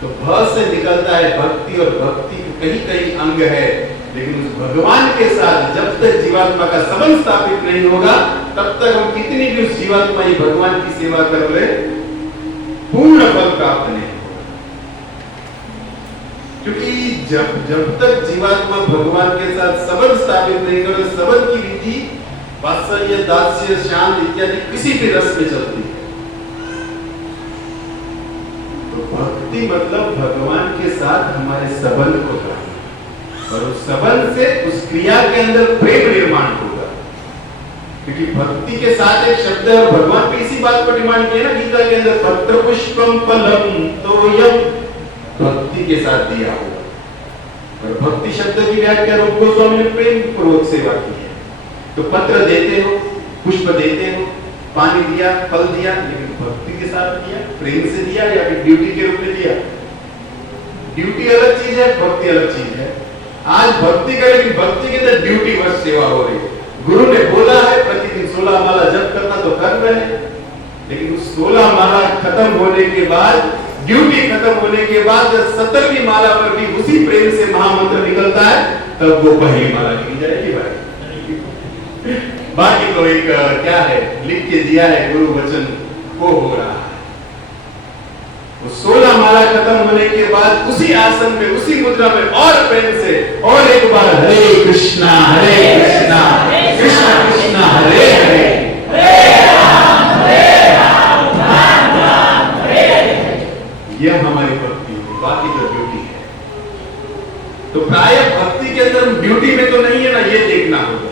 तो भ से निकलता है भक्ति, और भक्ति कहीं कहीं अंग है, लेकिन उस भगवान के साथ जब तक जीवात्मा का संबंध स्थापित नहीं होगा, तब तक हम कितनी भी उस जीवात्मा ये भगवान की सेवा कर ले, पूर्ण फल प्राप्त नहीं होगा। क्योंकि जब तक जीवात्मा भगवान के साथ संबंध स्थापित नहीं करे, संबंध की विधि वात्सल्य, दास्य, शांत इत्यादि किसी भी रस में चलती है। तो भक्ति भक्ति मतलब भगवान के साथ हमारे संबंध को करना, और उस संबंध से उस क्रिया के अंदर प्रेम निर्माण होगा। क्योंकि भक्ति के साथ एक शब्द है, और भगवान भी इसी बात पर डिमांड किया ना गीता के अंदर, पत्र पुष्पम फलम तोयम, भक्ति के साथ दिया होगा। और भक्ति शब्द की व्याख्या रूप गोस्वामी ने प्रेम पूर्वक सेवा की है। तो पत्र देते हो, पुष्प देते हो, पानी दिया, फल दिया, लेकिन भक्ति के साथ दिया, प्रेम से दिया, या फिर ड्यूटी के रूप में दिया। ड्यूटी अलग चीज है, भक्ति अलग चीज है। आज भक्ति का, लेकिन भक्ति के अंदर ड्यूटी वर्ष सेवा हो रही है। गुरु ने बोला है प्रतिदिन 16 माला जप करना, तो कर रहे हैं, लेकिन उस 16 माला खत्म होने के बाद, ड्यूटी खत्म होने के बाद, जब 17वीं माला पर भी उसी प्रेम से महामंत्र निकलता है, तब वो पहली माला लिखी जाएगी भाई। बाकी तो एक क्या है, लिख के दिया है गुरु वचन, वो हो रहा है। वो 16 माला खत्म होने के बाद उसी आसन में, उसी मुद्रा में और प्रेम से और एक बार हरे कृष्णा कृष्णा कृष्णा हरे हरे, यह हमारी भक्ति है। बाकी तो ड्यूटी है। तो प्राय भक्ति के अंदर ड्यूटी में तो नहीं है ना, ये देखना होगा।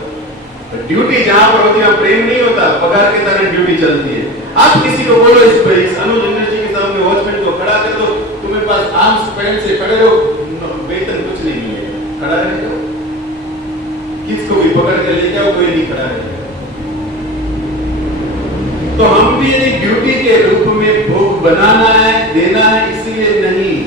ड्यूटी जहां पर होती है प्रेम नहीं होता, पगार के तरह ड्यूटी चलती है। आप किसी को बोलो इस अनुज जी के सामने वॉचमैन को खड़ा कर दो, तुम्हारे पास आर्म्स पैंट से खड़े रहो, वेतन कुछ नहीं मिलेगा, खड़ा रहेगा। किसको भी पकड़ के ले जाओ, कोई नहीं खड़ा रहेगा। तो हम भी यदि ड्यूटी के रूप में भोग बनाना है, देना है, इसलिए नहीं,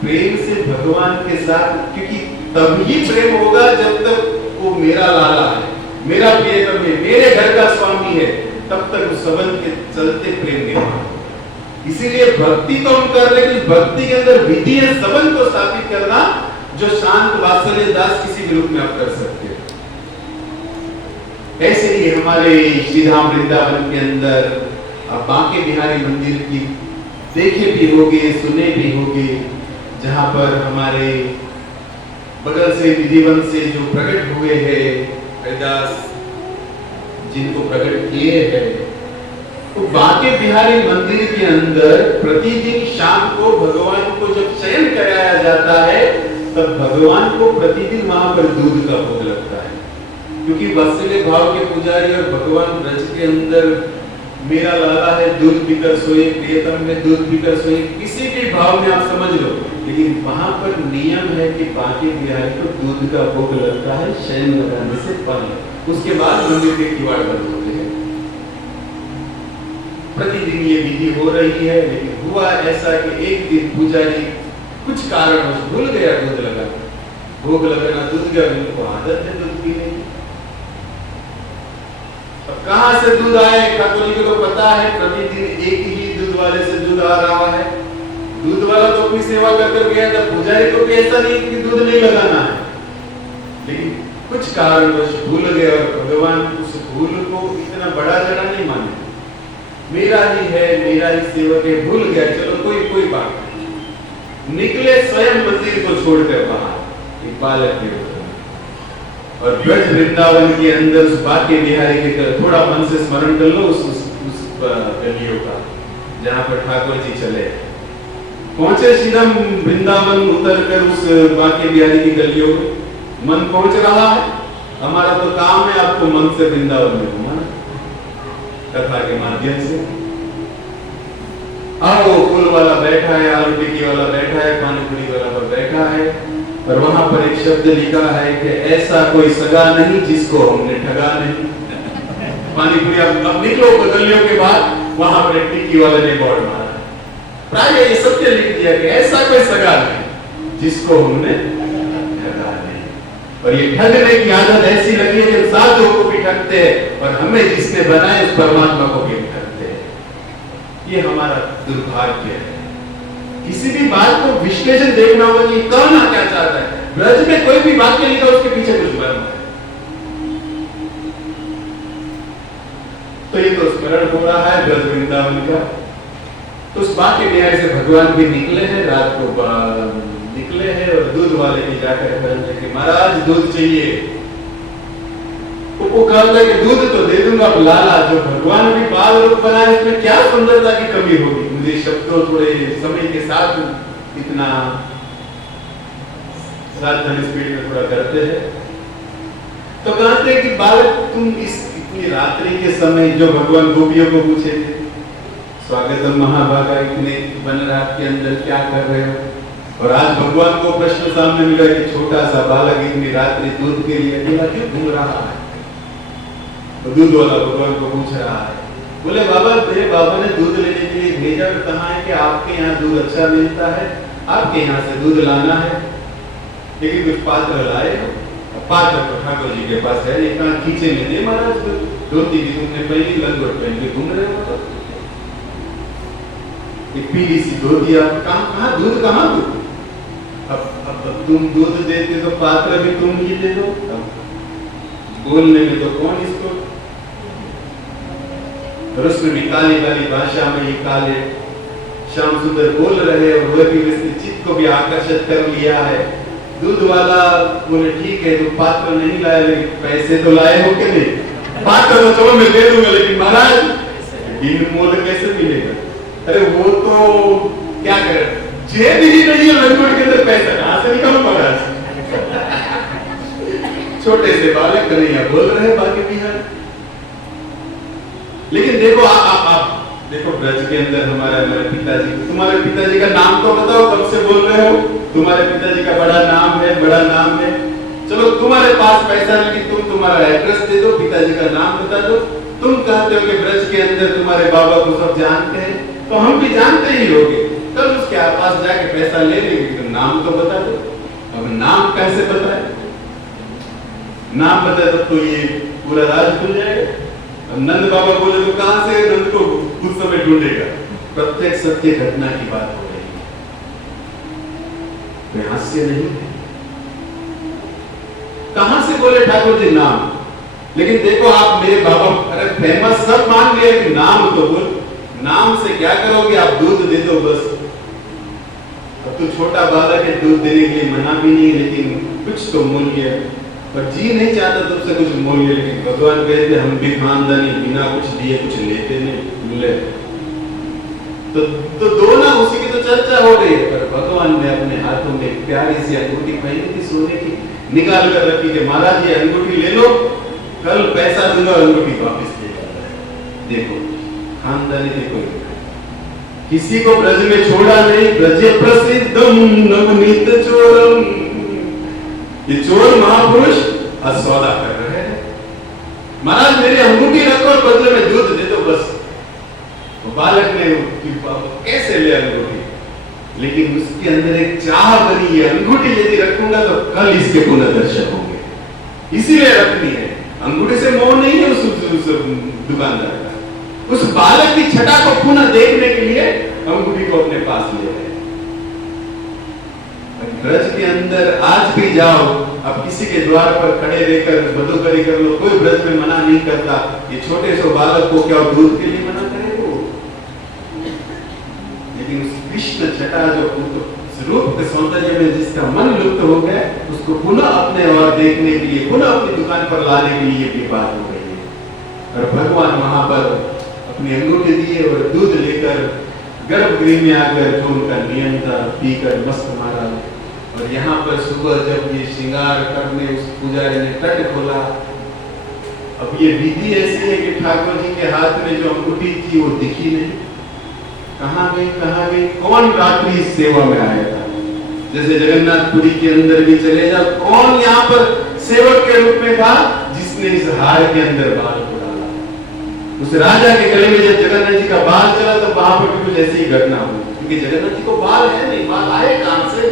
प्रेम से भगवान के साथ, क्योंकि तभी प्रेम होगा जब तक वो मेरा लाला है, मेरा प्रियतम है, मेरे घर का स्वामी है, तब तक उस संबंध के चलते प्रेम निर्माण। इसीलिए भक्ति तो हम कर रहे हैं, भक्ति के अंदर विधि है संबंध को स्थापित करना, जो शांत वात्सल्य दास किसी भी रूप में आप कर सकते हैं। ऐसे ही हमारे श्रीधाम वृंदावन के अंदर आप बांके बिहारी मंदिर की देखे भी होंगे, सुने भी होंगे, जहां पर हमारे बगल से विधिवन से जो प्रकट हुए हैं हरिदास, जिनको प्रकट किए हैं, तो बांके बिहारी मंदिर के अंदर प्रतिदिन शाम को भगवान को जब शयन कराया जाता है, तब भगवान को प्रतिदिन वहां पर दूध का भोग लगता है। क्योंकि वात्सल्य भाव के पुजारी और भगवान ब्रज के अंदर मेरा लाला है, दूध पीकर सोए, प्रियतम है, दूध पीकर सोए, किसी भी भाव में आप समझ लो, लेकिन वहां पर नियम है कि बांके बिहारी को दूध का भोग लगता है शयन लगाने से पहले। उसके बाद मंदिर के किवाड़ बंद होते हैं। प्रतिदिन ये विधि हो रही है, लेकिन हुआ ऐसा कि एक दिन पुजारी कुछ कारणवश भूल गया दूध लगाना, भोग लगाना दूध का, उनको आदत है दूध पीने की। कहां से दूध आए, कैथोलिक को पता है, प्रतिदिन एक ही दूध वाले से दूध आ रहा है। दूध वाला तो अपनी सेवा करते गया था, पुजारी को भी ऐसा नहीं कि दूध नहीं लगाना है, लेकिन कुछ कारणवश भूल गए, और भगवान उस भूल को इतना बड़ा जड़ा नहीं माने, मेरा ही है, मेरा ही सेवक है, भूल गया, चलो कोई बात नहीं। निकले स्वयं मंदिर को छोड़कर बाहर, एक बालक के और ब्रज वृंदावन के अंदर उस बांके बिहारी के थोड़ा मन से स्मरण कर लो उस गलियों का, जहां पर ठाकुर जी चले पहुंचे श्रीराम वृंदावन, उतर कर उस बांके बिहारी की गलियों में मन पहुंच रहा है। हमारा तो काम है आपको मन से वृंदावन में घुमाना, कथा के माध्यम से। आओ, फूल वाला बैठा है, आलू टिक्की वाला बैठा है, पानी पूरी वाला पर बैठा है, और वहां पर एक शब्द लिखा है कि ऐसा कोई सगा नहीं जिसको हमने ठगा नहीं। पानी पूरी अब निकलो गलियों के बाद, वहां पर एक टिक्की वाले ने बोर्ड मारा, प्राय ये सत्य लिख दिया कि ऐसा कोई सगा नहीं जिसको हमने ठगा नहीं। और ये ठगने की आदत ऐसी लगी है कि साधुओं को भी ठगते हैं, और हमें जिसने बनाए उस परमात्मा को भी ठगते हैं। ये हमारा दुर्भाग्य है। किसी भी बात को विश्लेषण देखना होगा कि कहना क्या चाहता है। ब्रज में कोई भी वाक्य लिखा, उसके पीछे कुछ मर्म है। तो ये तो स्मरण हो रहा है ब्रज वृंदावन का। तो उस बांके बिहारी से भगवान भी निकले हैं, रात को निकले हैं, और दूध वाले की जाकर कहते कि महाराज दूध चाहिए। वो कहता है कि दूध तो दे दूंगा, लाला जो भगवान भी बाल रूप बनाए, उसमें क्या सुंदरता की कमी होगी, मुझे शब्दों थोड़े समय के साथ इतना सावधानी स्पीड में थोड़ा करते हैं। तो कहते हैं कि बालक तुम इस इतनी रात्रि के समय, जो भगवान गोपियों को पूछे थे, स्वागतम महाभागा, इतने वन रात के अंदर क्या कर रहे हो? और आज भगवान को प्रश्न सामने मिला कि छोटा सा बालक इतनी रात्रि दूध के लिए अकेला क्यों घूम रहा है? तो दूध वाला भगवान को पूछ रहा है, बोले बाबा, मेरे बाबा ने दूध लेने के लिए भेजा, तो कहा है कि आपके यहाँ दूध अच्छा मिलता है, आपके यहाँ से दूध लाना है। लेकिन कुछ पात्र लाए हो, पात्र तो ठाकुर जी के पास है, एक खींचे में दे महाराज, धोती भी तुमने पहनी, लंगोट पहन के घूम रहे हो, एक पीली सी धोती, आप कहाँ दूध, कहाँ दूध? अब तुम दूध देते तो पात्र भी तुम ही दे दो, बोलने में तो कौन इसको? और उसमें भी काली काली भाषा में, ये काले श्याम सुंदर बोल रहे हैं, और वह भी इसने चित्त को भी आकर्षित कर लिया है। दूध वाला बोले ठीक है, तो पात्र नहीं लाया, लेकिन पैसे तो लाए हो कि नहीं? पात्र तो चलो मैं दे दूंगा, लेकिन महाराज बिन मोल कैसे मिलेगा? अरे वो तो क्या करे, जेब ही नहीं है, लंगोट के अंदर पैसा कहां से निकालो महाराज? छोटे से बालक कन्हैया बोल रहे हैं बाकी बिहार। लेकिन देखो आप देखो, ब्रज के अंदर हमारे पिताजी, तुम्हारे पिताजी का नाम तो बताओ, कब से बोल रहे हो? तुम्हारे पिताजी का बड़ा नाम है, बड़ा नाम है। चलो तुम्हारे पास पैसा नहीं, तुम तुम्हारा एड्रेस दे दो, पिताजी का नाम बता दो। तुम कहते हो कि ब्रज के अंदर तुम्हारे बाबा को सब जानते हैं, तो हम भी जानते ही होंगे, कल उसके पास जाके पैसा ले लेंगे, तो नाम तो बता दो। अब नाम कैसे बताए? नाम बताए तो ये पूरा राज खुल जाएगा। अब नंद बाबा बोले तो कहां से नंद को उस समय ढूंढेगा? प्रत्येक सत्य घटना की बात हो रही है, कोई हास्य नहीं है। कहां से बोले ठाकुर जी नाम? लेकिन देखो आप मेरे बाबा, अरे फेमस सब मान लिया कि नाम तो बोल, नाम से क्या करोगे? आप दूध दे दो बस। अब तो छोटा बालक है, दूध देने के लिए मना भी नहीं, लेकिन कुछ तो मूल्य, पर जी नहीं चाहता तुमसे कुछ मूल्य। लेकिन भगवान कहते हम भी खानदानी, बिना कुछ दिए कुछ लेते नहीं, मिले तो दो ना, उसी की तो चर्चा हो रही है। पर भगवान ने अपने हाथों में एक प्यारी सी अंगूठी पहनी थी सोने की, निकाल कर रखी कि महाराज ये अंगूठी ले लो, कल पैसा दूंगा, अंगूठी वापस ले जाता है। देखो खानदानी, देखो किसी को ब्रज में छोड़ा नहीं। ब्रज प्रसिद्धम नवनीत चोरम, ये चोर महापुरुष आज सौदा कर रहे हैं। महाराज मेरी अंगूठी रखो और बदले में दूध दे दो बस। वो बालक ने कैसे ले अंगूठी, लेकिन उसके अंदर एक चाह बनी है, अंगूठी यदि रखूंगा तो कल इसके पुनः दर्शन होंगे, इसीलिए रखनी है। अंगूठी से मोह नहीं है उस दुकानदार का, उस बालक की छटा को पुनः देखने के लिए अंगूठी को अपने पास ले रहे। ब्रज के अंदर आज भी जाओ, अब किसी के द्वार पर खड़े रहकर मधुकरी कर लो, कोई ब्रज में मना नहीं करता। ये छोटे से बालक को क्या दूध के लिए मना करेगा? लेकिन उस कृष्ण छटा जो रूप के सौंदर्य में जिसका मन लुप्त हो गया, उसको पुनः अपने और देखने के लिए, पुनः अपनी दुकान पर लाने के लिए ये बात हो रही है। और भगवान वहां पर अपनी अंगूठी दिए और दूध लेकर गर्भगृह में आकर जो उनका नियम था पीकर मस्त मारा। और यहाँ पर सुबह जब ये श्रृंगार करने उस पुजारी ने तट खोला, अब ये विधि ऐसी है कि ठाकुर जी के हाथ में जो अंगूठी थी वो दिखी नहीं, कहाँ गई कहाँ गई? कौन रात्रि इस सेवा में आया था? जैसे जगन्नाथपुरी के अंदर भी चले जाओ, कौन यहाँ पर सेवक के रूप में था जिसने इस हार के अंदर बाल को डाला? उस राजा के गले में जब जगन्नाथ जी का बाल चला तो वहां पर भी कुछ ऐसी ही घटना हुई, क्योंकि जगन्नाथ जी को बाल है नहीं, बाल आए कहां से?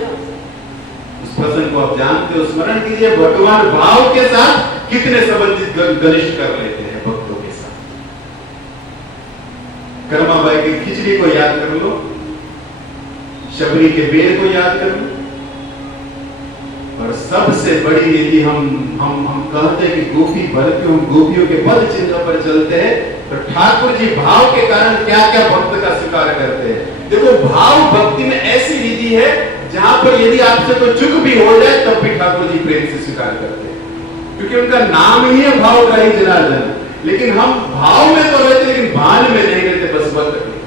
उस प्रसंग को आप जानते हो, स्मरण कीजिए। भगवान भाव के साथ कितने संबंधित घनिष्ठ कर लेते हैं भक्तों के साथ। कर्माबाई की खिचड़ी को याद कर लो, शबरी के बेर को याद कर लो, और सबसे बड़ी यदि हम कहते हैं कि गोपी भर के हम गोपियों के पद चिन्ह पर चलते हैं, तो ठाकुर जी भाव के कारण क्या क्या भक्त का स्वीकार करते हैं। देखो भाव भक्ति में ऐसी विधि है जहां पर यदि आपसे कोई चूक भी हो जाए तब भी ठाकुर जी प्रेम से स्वीकार करते हैं, क्योंकि उनका नाम ही है भाव का ही जनार्दन। लेकिन हम भाव में तो रहते लेकिन भान में नहीं रहते, बस वक्त में।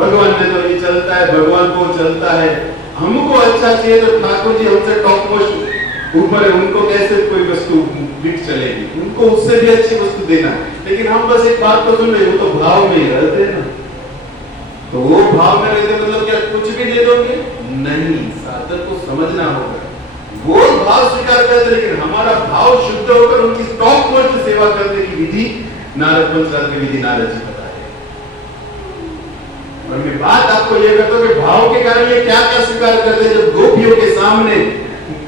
भगवान ने तो ये चलता है, भगवान को चलता है, हमको अच्छा चाहिए तो ठाकुर जी हमसे टॉप मोस्ट ऊपर है, उनको कैसे कोई वस्तु बिक चलेगी, उनको उससे भी अच्छी वस्तु देना। लेकिन हम बस एक बात तो सुन रहे, वो तो भाव में रहते हैं ना, तो वो भाव में रहते मतलब क्या कुछ भी दे दोगे? नहीं, साधक को समझना होगा, वो भाव स्वीकार करते, लेकिन हमारा भाव शुद्ध होकर उनकी टॉप मोस्ट सेवा करने की विधि नारद पंचरात्र की विधि नारद जी बताए। और मैं बात आपको ये करता हूं कि भाव के कारण ये क्या क्या स्वीकार करते हैं। जब गोपियों के सामने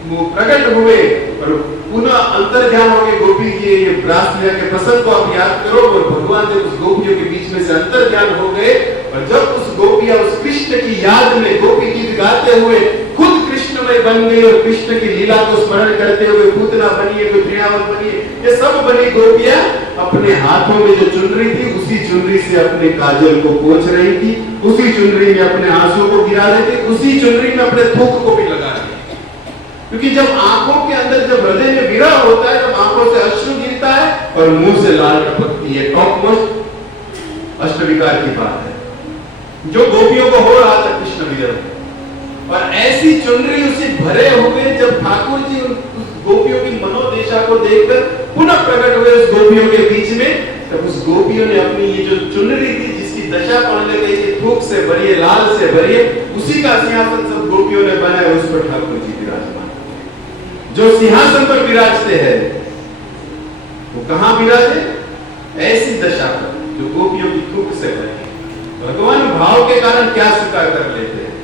वो प्रकट हुए और पुनः अंतर ध्यान हो गए गोपी के ये रासलीला के प्रसंग को आप याद करो, और भगवान जब उस गोपियों के बीच में से अंतर ध्यान हो गए, और जब उस गोपियां उस कृष्ण की याद में गोपी गीत गाते हुए खुद कृष्णमय बन गई और कृष्ण की लीला को स्मरण करते हुए पूतना बनी, कोई प्रियावत बनी, ये सब बनी गोपियां अपने हाथों में जो चुनरी थी उसी चुनरी से अपने काजल को पोंछ रही थी, उसी चुनरी में अपने आंसू को गिरा रही थी, उसी चुनरी में अपने थूक को भी लगा रही थी। क्योंकि जब आंखों के अंदर जब हृदय में विरह होता है, जब आंखों से अश्रु गिरता है और मुंह से लाल टपकती है, टॉप मोस्ट अष्टविकार की बात है जो गोपियों को हो रहा था कृष्ण विरह। और ऐसी चुनरी उसे भरे हुए जब ठाकुर जी उस गोपियों की मनोदशा को देखकर पुनः प्रकट हुए उस गोपियों के बीच में, तब उस गोपियों ने अपनी ये जो चुनरी थी जिसकी दशा पहले गई थी, थूक से भरिए, लाल से भरिए, उसी का सिंहासन सब गोपियों ने बनाया, उस पर ठाकुर जी विराजमान। जो सिंहासन पर विराजते हैं वो कहां विराजे? ऐसी दशा पर जो गोपियों की थूक से भरी। भगवान भाव के कारण क्या स्वीकार कर लेते हैं,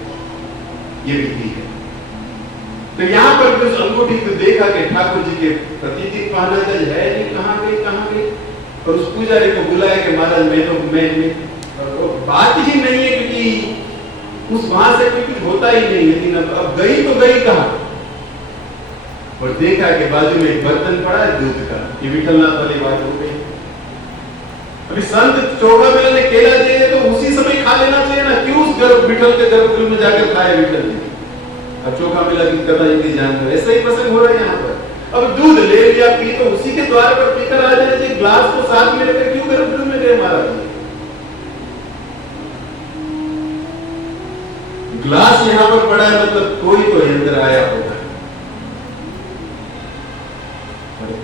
ये विधि है। तो यहां पर उस अंगूठी को देखा कि ठाकुर जी के प्रतीति पहना है नहीं, कहां गई, और उस पुजारी को बुलाया कि महाराज मैं बात ही नहीं है, क्योंकि उस वहां से कुछ होता ही नहीं, लेकिन अब गई तो गई कहां? और देखा कि बाजू में एक बर्तन पड़ा है दूध का, ये विठलनाथ वाली बात हो गई। अभी संत चोगा मिला ने केला दिए तो उसी समय खा लेना चाहिए ना, क्यों उस गर्भ विठल के गर्भगृह में जाकर खाए विठल जी? अब चोखा मिला की करना यदि जानकर, ऐसा ही प्रसंग हो रहा है यहाँ पर। अब दूध ले लिया, पी तो उसी के द्वार पर पीकर आ जाना चाहिए, ग्लास को साथ में लेकर क्यों गर्भगृह में गए महाराज? ग्लास यहाँ पर पड़ा है मतलब कोई तो अंदर आया होगा।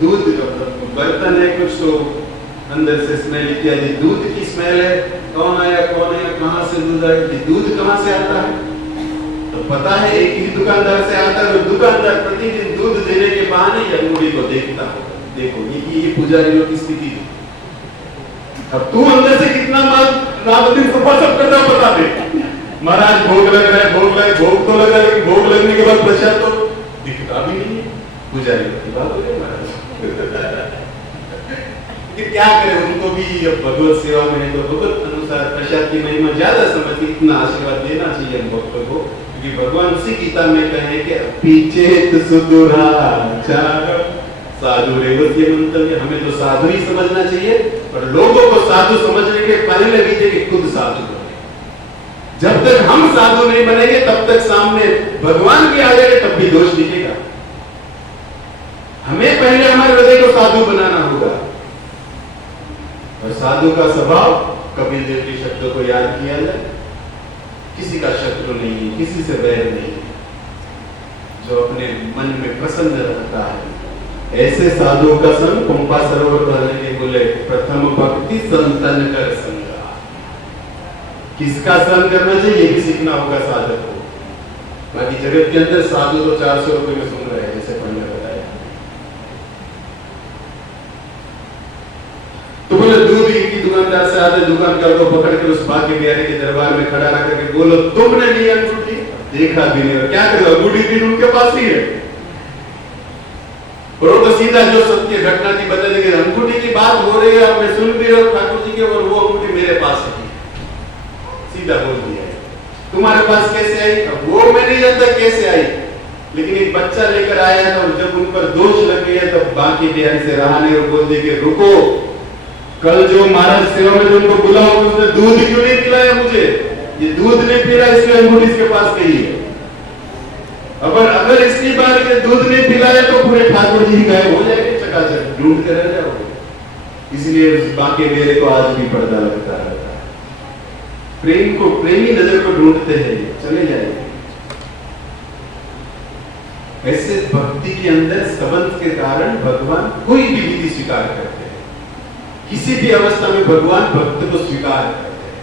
दूध बर्तन है कुछ तो अंदर से स्मेल इत्यादि, दूध की स्मेल है, कौन आया कहां से दूध आया, दूध कहां से आता है? तो पता है एक ही दुकानदार से आता है, दुकानदार प्रतिदिन दूध देने के बहाने ये अंगूठी को देखता है। देखो ये पुजारियों की स्थिति है। अब तू अंदर से कितना माल रात दिन सुबह सब करना बता दे, महाराज भोग लग रहा है, भोग तो लगा, लेकिन भोग लगने के बाद प्रसाद तो दिखता भी नहीं है। पुजारी की बात हो गई महाराज। कि क्या करें, उनको भी अब भगवत सेवा में है तो भगवत अनुसार प्रसाद की महिमा ज्यादा समझ, इतना आशीर्वाद देना चाहिए हम भक्तों को, क्योंकि भगवान उसी गीता में कहे कि पीछे सुदुराचार साधु रेवती मंतव्य, हमें तो साधु ही समझना चाहिए, और लोगों को साधु समझने के पहले भी कि खुद साधु बने। जब तक हम साधु नहीं बनेंगे तब तक सामने भगवान भी आ जाएंगे, तब भी दोष दिखेगा। हमें पहले हमारे हृदय को साधु बनाना होगा, और साधु का स्वभाव कपिल देव के शब्दों को याद किया जाए, किसी का शत्रु नहीं है, किसी से वैर नहीं है, जो अपने मन में प्रसन्न रहता है। ऐसे साधु का संग पंपा सरोवर भरने के बोले प्रथम भक्ति संतन कर संगा। किसका संग करना चाहिए ये भी सीखना होगा साधक को। बाकी जगत के अंदर साधु तो 400 रुपए में सुन रहे हैं, जैसे पहले बताया। तो बोले दूध की दुकानदार से आते, दुकानदार को पकड़ के उस भाग्य बिहारी के दरबार में खड़ा रख करके बोलो तुमने ली अंगूठी? देखा भी नहीं, क्या करो, अंगूठी भी उनके पास ही है। और वो तो सीधा जो सत्य घटना थी बता देंगे, अंगूठी की बात हो रही है, अब मैं सुन भी रहा हूं ठाकुर जी के, और वो अंगूठी मेरे पास है, सीधा बोल दिया है। तुम्हारे पास कैसे आई? अब वो मैं नहीं जानता कैसे आई, लेकिन एक बच्चा लेकर आया था, और जब उन पर दोष लग गया तब बाकी बिहारी से रहा नहीं, और बोल दिए रुको, कल जो महाराज सेवा में जो उनको बुलाओ उसने दूध क्यों नहीं पिलाया मुझे? ये दूध नहीं पी रहा, इसलिए अंगूठी इसके पास गई है। अगर इसकी बार के दूध नहीं पिलाया तो पूरे ठाकुर जी गायब हो जाएंगे, चकाचक ढूंढ के रह जाओगे। इसलिए बाकी मेरे को आज भी पर्दा लगता रहता है। प्रेम को, प्रेमी नजर को ढूंढते हैं, चले जाएंगे। ऐसे भक्ति के अंदर संबंध के कारण भगवान कोई भी विधि स्वीकार करते हैं, किसी भी अवस्था में भगवान भक्त को स्वीकार करते हैं।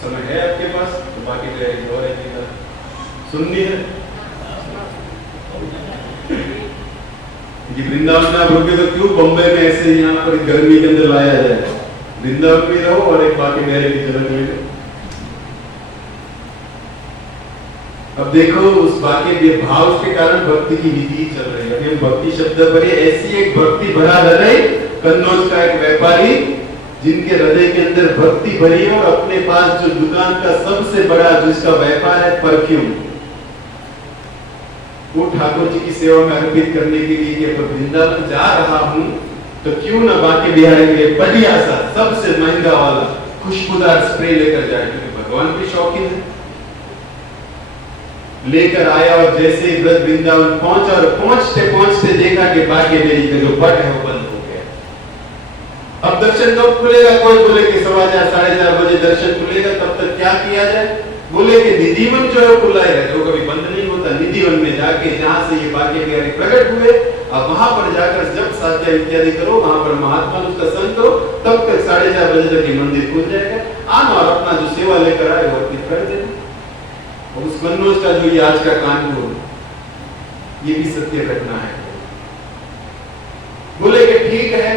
समय है आपके पास तो बाकी तो और सुननी है कि वृंदावन में आप रुके तो क्यों बम्बई में ऐसे यहाँ पर गर्मी के अंदर लाया जाए, वृंदावन में रहो और एक बाकी मेरे की जगह ले लो। अब देखो उस वाक्य के भाव के कारण भक्ति की विधि चल रही है। अभी भक्ति शब्द पर ऐसी एक भक्ति भरा हृदय, कन्नौज का एक व्यापारी जिनके हृदय के अंदर भक्ति भरी और अपने पास जो दुकान का सबसे बड़ा जिसका व्यापार है परफ्यूम, वो ठाकुर जी की सेवा में अर्पित करने के लिए कि वृंदावन जा रहा हूं तो क्यों ना बाकी बिहारी के लिए बढ़िया सा सबसे महंगा वाला खुशबूदार स्प्रे लेकर जाए, क्योंकि भगवान भी शौकीन है। लेकर आया और जैसे ही ब्रज वृंदावन पहुंचा और पहुंचते पहुंचते देखा कि बाकी मेरी का जो पट है वो बंद हो गया। अब दर्शन कब खुलेगा? कोई बोले कि 4:15 4:30 बजे दर्शन खुलेगा, तब तक क्या किया जाए? बोले कि निधिवन जो है खुला है, जो कभी बंद नहीं होता। निधिवन में जाके जहां से ये बाकी बिहारी प्रकट हुए, अब वहां पर जाकर जब साध्या इत्यादि करो, वहां पर महात्मा उसका संग करो, तब तक 4:30 बजे तक ये मंदिर खुल जाएगा। आना और अपना जो सेवा लेकर आए वो अर्पित कर देना। और उस कन्नौज का जो ये आज का कानपुर, ये भी सत्य घटना है। बोले कि ठीक है,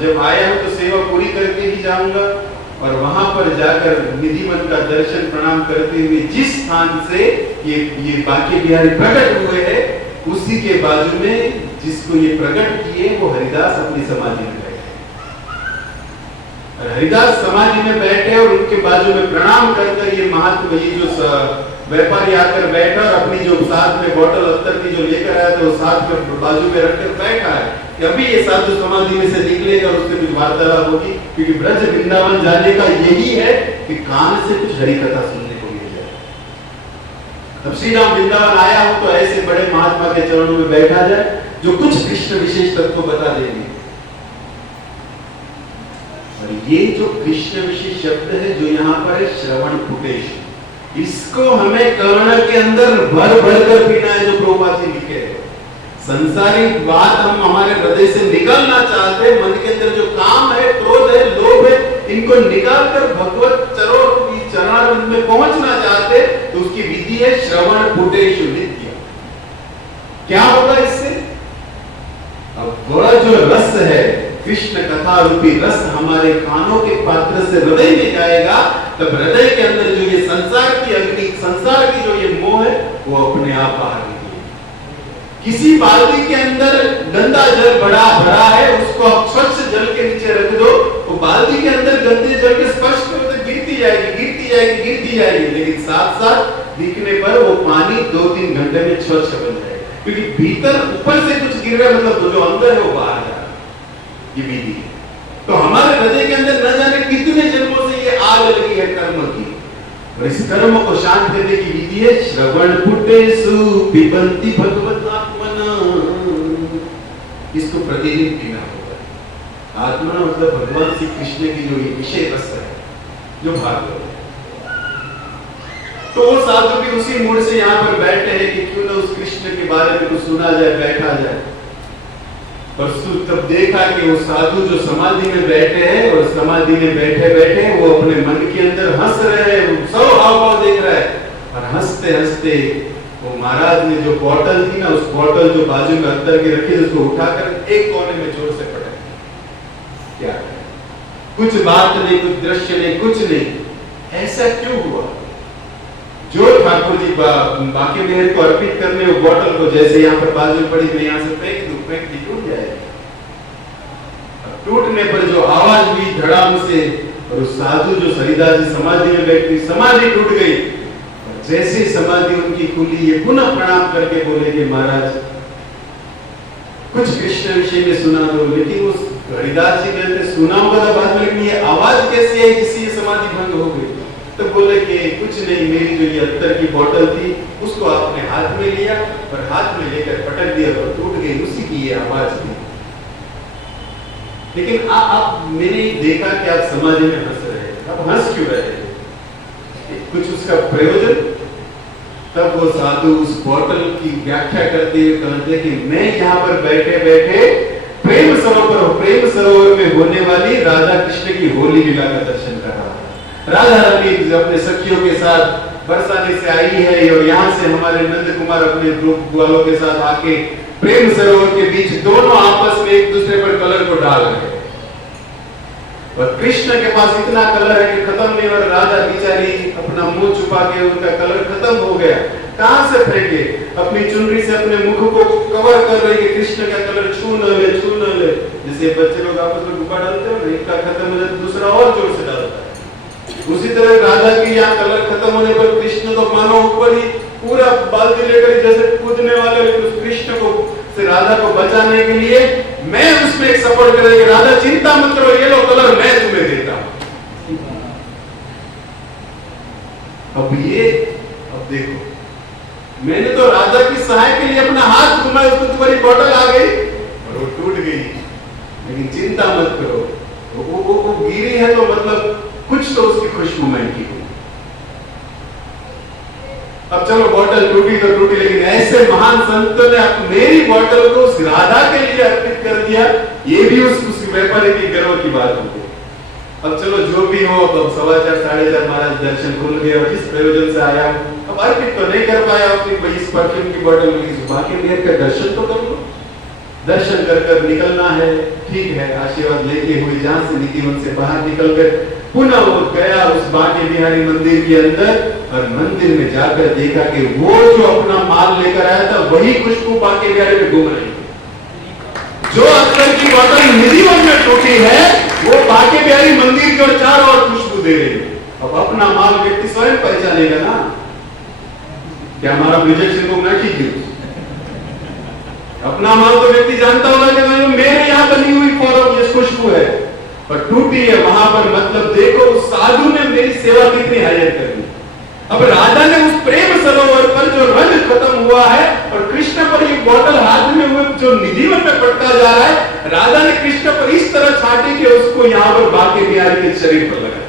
जब आया हूं तो सेवा पूरी करके ही जाऊंगा। और वहां पर जाकर निधिवन का दर्शन प्रणाम करते हुए जिस स्थान से ये बाकी बिहारी प्रकट हुए हैं, उसी के बाजू में जिसको ये प्रकट किए वो हरिदास अपनी समाधि में बैठे। और हरिदास समाधि में बैठे और उनके बाजू में प्रणाम करकर ये महात्मा, ये जो व्यापारी आकर बैठा और अपनी जो साथ में बोतल अत्तर की जो लेकर आया था वो साथ में बाजू में रखकर बैठा है कि अभी ये साधु समाधि में से निकलेगा और उससे कुछ वार्तालाप होगी, क्योंकि ब्रज वृंदावन जाने का यही है कि कान से कुछ हरि कथा सुनने को मिल जाए। तब श्री राम वृंदावन आया हो तो ऐसे बड़े महात्मा के चरणों में बैठा जाए जो कुछ कृष्ण विशेष तत्व बता देंगे। और ये जो कृष्ण विशेष शब्द है जो यहाँ पर है श्रवण फुटेश, इसको हमें कर्ण के अंदर भर भर कर पीना है, जो प्रभुपाद जी लिखे हैं। संसारिक बात हम हमारे हृदय से निकालना चाहते हैं, मन के अंदर जो काम है, क्रोध है, लोभ है, इनको निकालकर भगवत चरण में पहुंचना चाहते, तो उसकी विधि है श्रवण फुटेश नित्य। क्या होगा इससे? अब वह जो रस है, कृष्ण कथा रूपी रस हमारे कानों के पात्र से हृदय में जाएगा, तब हृदय के अंदर जो ये संसार की अग्नि, संसार की जो ये मोह है, वो अपने आप बाहर निकलेगी। किसी बाल्टी के अंदर गंदा जल बड़ा भरा है, उसको आप स्वच्छ जल के नीचे रख दो, तो बाल्टी के अंदर गंदे जल के स्पर्श करो तो गिरती जाएगी, गिरती जाएगी, गिरती जाएगी, लेकिन साथ साथ दिखने पर वो पानी 2-3 घंटे में स्वच्छ बन जाएगा, क्योंकि भीतर ऊपर से कुछ गिर रहा है, मतलब जो अंदर है वो बाहर जा रहा है। ये विधि है। तो हमारे हृदय के अंदर न जाने कितने जन्मों से ये आग लगी है कर्म की, और इस कर्म को शांत करने की विधि है श्रवण फुटेषु पिबन्ति भगवत आत्मना। इसको प्रतिदिन पीना होगा। आत्मना मतलब भगवान श्री कृष्ण की जो ये विषय रस है, जो भागवत है। तो वो साधु भी उसी मूड से यहाँ पर बैठे हैं कि क्यों ना उस कृष्ण के बारे में कुछ सुना जाए, बैठा जाए। पर तब देखा कि वो साधु जो समाधि में बैठे हैं, और समाधि में बैठे बैठे वो अपने मन के अंदर हंस रहे हैं, वो सब हाव भाव देख रहा है। और हंसते हंसते वो महाराज ने जो बोतल थी ना, उस बोतल जो बाजू में अंदर के रखी, उसको उठाकर एक कोने में जोर से पटक दिया। क्या कुछ बात नहीं, कुछ दृश्य नहीं, कुछ नहीं। ऐसा क्यों हुआ? जो ठाकुर जी बाकी मेहर को अर्पित करने वो बोतल को जैसे यहाँ पर बाजू में पड़ी, मैं यहाँ से फेंक दूं, फेंक दी टूट जाएगी। टूटने पर जो आवाज हुई धड़ाम से, और उस साधु जो हरिदास जी समाधि में बैठी, समाधि टूट गई। जैसे समाधि उनकी खुली, ये पुनः प्रणाम करके बोले कि महाराज कुछ कृष्ण विषय में सुना दो। लेकिन उस हरिदास जी कहते सुना होगा तो बात में, लेकिन ये आवाज कैसी है जिससे ये समाधि भंग हो गई? तो बोले कि कुछ नहीं, मेरी जो ये अत्तर की बोतल थी उसको आपने हाथ में लिया और हाथ में लेकर पटक दिया और टूट गई, उसी की ये आवाज थी। लेकिन आप मैंने देखा कि आप समाधि में हंस रहे हंस क्यों रहे, कुछ उसका प्रयोजन? तब वो साधु उस बॉटल की व्याख्या करते हुए कहते कि मैं यहाँ पर बैठे बैठे प्रेम सरोवर में होने वाली राधा कृष्ण की होली लीला का दर्शन कर रहा था। राधा रानी अपने सखियों के साथ बरसाने से आई है और यहाँ से हमारे नंद कुमार अपने ग्रुप वालों के साथ आके प्रेम सरोवर के बीच दोनों आपस में एक दूसरे पर कलर को डाल रहे हैं। और कृष्ण के पास इतना कलर है कि खत्म नहीं, और राधा बेचारी अपना मुंह छुपा के उनका कलर खत्म हो गया। कहां से फेंके? अपनी चुनरी से अपने मुख को कवर कर रही है, कृष्ण का कलर छू न ले, छू न ले। जैसे बच्चे लोग आपस में गुब्बारा डालते हो, एक का खत्म हो जाए दूसरा और जोर से डालता है। उसी तरह राधा की यहाँ कलर खत्म होने पर कृष्ण तो मानो ऊपर ही पूरा बाल्टी लेकर जैसे कूदने वाले, लेकिन उस कृष्ण को से राधा को बचाने के लिए मैं उसमें एक सपोर्ट करेंगे, राधा चिंता मत करो, ये लो कलर मैं तुम्हें देता हूं। अब देखो, मैंने तो राधा की सहाय के लिए अपना हाथ घुमाया, उसको तुम्हारी बॉटल आ गई और वो टूट गई, लेकिन चिंता मत करो, वो गिरी है तो मतलब कुछ तो उसकी खुशबू मैं की। अब चलो बॉटल टूटी तो टूटी, लेकिन ऐसे महान संतों ने मेरी बॉटल को उस राधा के लिए अर्पित कर दिया, ये भी उस व्यापारी की गर्व की बात होगी। अब चलो जो भी हो, अब 4:15 4:30 महाराज दर्शन खुल गए और जिस प्रयोजन से आया, अब अर्पित तो नहीं कर पाया अपनी इस परफ्यूम की बॉटल में, बाकी मेरे का दर्शन तो कर लो। दर्शन कर निकलना है, ठीक है, आशीर्वाद लेते हुए जहां से निधिवन से बाहर निकल गए, पुनः वो गया उस बांके बिहारी मंदिर के अंदर और मंदिर में जाकर देखा कि वो जो अपना माल लेकर आया था वही खुशबू बांके बिहारी में घूम रही है। जो अत्तर की बॉटल निधिवन में टूटी है वो बांके बिहारी मंदिर की ओर चारों ओर खुशबू दे रही है। अब अपना माल व्यक्ति स्वयं पहचानेगा ना, क्या हमारा रिजेक्शन को ना कीजिए, अपना माल तो व्यक्ति जानता होगा कि मेरे यहाँ बनी हुई फॉरम ये खुशबू है और टूटी है वहां पर, मतलब देखो उस साधु ने मेरी सेवा कितनी हायर कर दी। अब राधा ने उस प्रेम सरोवर पर जो रंग खत्म हुआ है और कृष्ण पर ये बॉटल हाथ में हुए जो निधिवन में पड़ता जा रहा है, राधा ने कृष्ण पर इस तरह छाटी कि उसको यहाँ पर बांके बिहारी के शरीर पर लगा,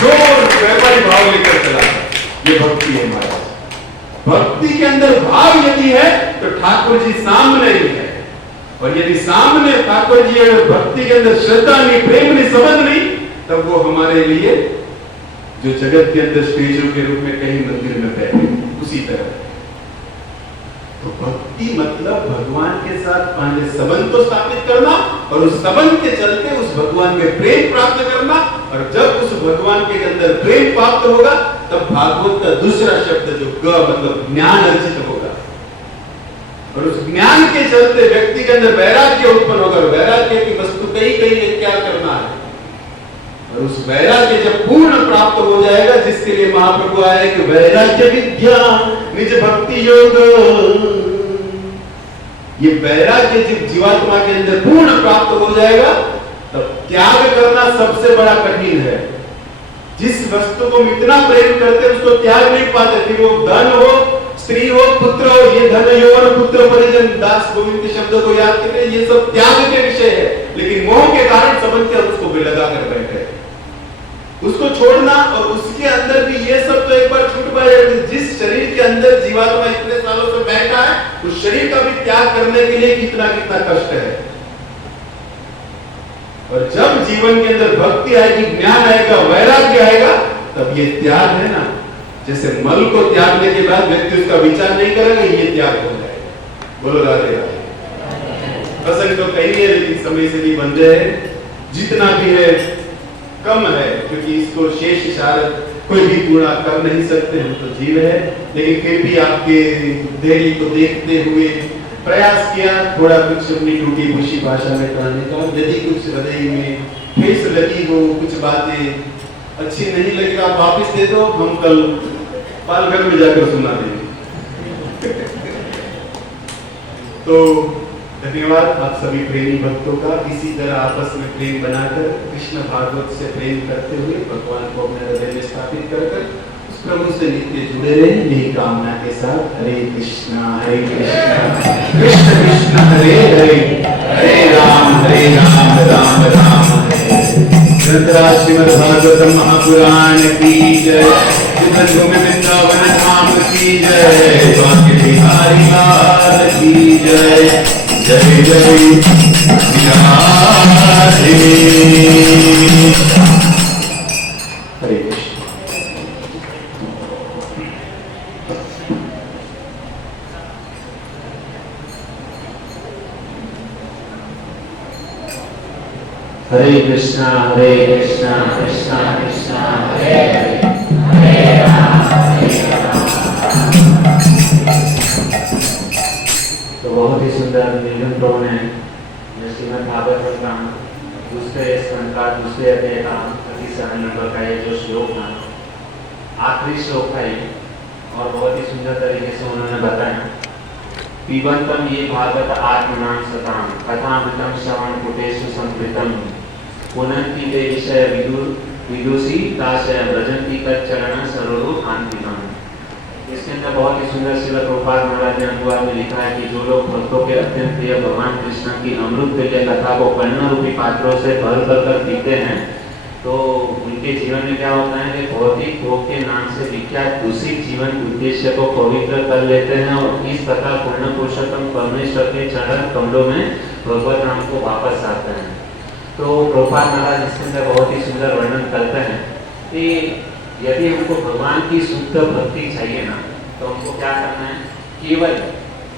जो व्यापारी भाव लेकर चला। ये भक्ति है महाराज। भक्ति के अंदर भाव यदि है तो ठाकुर जी सामने ही है, और यदि सामने ठाकुर जी है, भक्ति के अंदर श्रद्धा नहीं, प्रेम नहीं, संबंध नहीं, तब वो हमारे लिए जो जगत के अंदर स्टेजों के रूप में कहीं मंदिर में बैठे उसी तरह। तो भक्ति मतलब भगवान के साथ पहले संबंध को स्थापित करना और उस संबंध के चलते उस भगवान में प्रेम प्राप्त करना, और जब उस भगवान के अंदर प्रेम प्राप्त होगा तब भागवत का दूसरा शब्द जो ग मतलब ज्ञान अर्जित होगा, और उस ज्ञान के चलते व्यक्ति के अंदर वैराग्य उत्पन्न होगा। वैराग्य की वस्तु कहीं क्या करना है, और उस वैराग्य जब पूर्ण प्राप्त हो जाएगा, जिसके लिए महाप्रभु आए कि वैराग्य विद्या निज भक्ति योग, ये वैराग्य जब जीवात्मा के अंदर पूर्ण प्राप्त हो जाएगा तब त्याग करना सबसे बड़ा कठिन है। जिस वस्तु को हम इतना प्रेम करते हैं उसको त्याग नहीं पाते, फिर वो धन हो, स्त्री हो, पुत्र हो, ये धन यौवन पुत्र परिजन, दास गोविंद के शब्दों को याद करें, ये सब त्याग के विषय है, लेकिन मोह के कारण समझते हम उसको लगा कर बैठे, उसको छोड़ना। और उसके अंदर भी ये सब तो एक बार छूट पाए, जिस शरीर के अंदर जीवात्मा इतने सालों से बैठा है उस शरीर का भी त्याग करने के लिए कितना कितना कष्ट है। और जब जीवन के अंदर भक्ति आएगी, ज्ञान आएगा, वैराग्य आएगा, तब ये त्याग है ना, जैसे मल को त्यागने के बाद व्यक्ति उसका विचार नहीं करेगा, ये त्याग हो जाएगा। बोलो राधे राधे। प्रसंग तो कहीं है लेकिन समय से नहीं बन जाए, जितना भी है कम है, क्योंकि इसको शेष इशारत कोई भी पूरा कर नहीं सकते, हम तो जीव है। लेकिन फिर भी आपके धैर्य को देखते हुए प्रयास किया थोड़ा कुछ अपनी टूटी फूटी भाषा में कहने का। यदि कुछ हृदय में ठेस लगी हो, कुछ बातें अच्छी नहीं लगी, आप वापस दे दो, हम कल पालघर में जाकर सुना देंगे। तो धन्यवाद आप सभी प्रेमी भक्तों का। इसी तरह आपस में प्रेम बनाकर कृष्ण भागवत से प्रेम करते हुए भगवान को अपने हृदय में स्थापित कर उस प्रभु से नित्य जुड़े रहे, यही कामना के साथ। हरे कृष्णा कृष्ण कृष्ण हरे हरे, हरे राम राम राम हरे। ग्रंथराज श्रीमद् भागवतम महापुराण की जय। भूमि वृंदावन धाम की जय। बांके बिहारी लाल की जय। जय जय राधे। हरे कृष्ण। हरे कृष्णा कृष्णा कृष्णा हरे हरे, हरे राम तो बहुत ही सुंदर नीलम प्रभु ने श्रीमद् भागवत का दूसरे स्कंद का दूसरे अध्याय का 37 नंबर का ये जो श्लोक था, आखिरी श्लोक था ये, और बहुत ही सुंदर तरीके से उन्होंने बताया। पिबंतम ये भागवत आत्मनाम सताम कथामृतम श्रवण कुटेषु संकृतम पुनन्ति ते विषय विदुषी ताशय व्रजन्ति तच्चरण सरोरु आंतिकम। इसके अंदर बहुत ही सुंदर श्रील प्रभुपाद महाराज ने अनुवाद में लिखा है कि जो लोग भक्तों के अत्यंत प्रिय भगवान कृष्ण की अमृत तुल्य कथा को कर्ण रूपी पात्रों से भर कर पीते हैं, तो उनके जीवन में क्या होता है कि भौतिक भोग के नाम से विख्यात दूषित जीवन उद्देश्य को पवित्र कर लेते हैं और इस प्रकार पूर्ण पुरुषोत्तम परमेश्वर के चरण कमलों में भगवत नाम को वापस आते हैं। तो प्रभुपाद महाराज इसके अंदर बहुत ही सुंदर वर्णन करते हैं कि यदि हमको भगवान की शुद्ध भक्ति चाहिए ना, तो हमको क्या करना है, केवल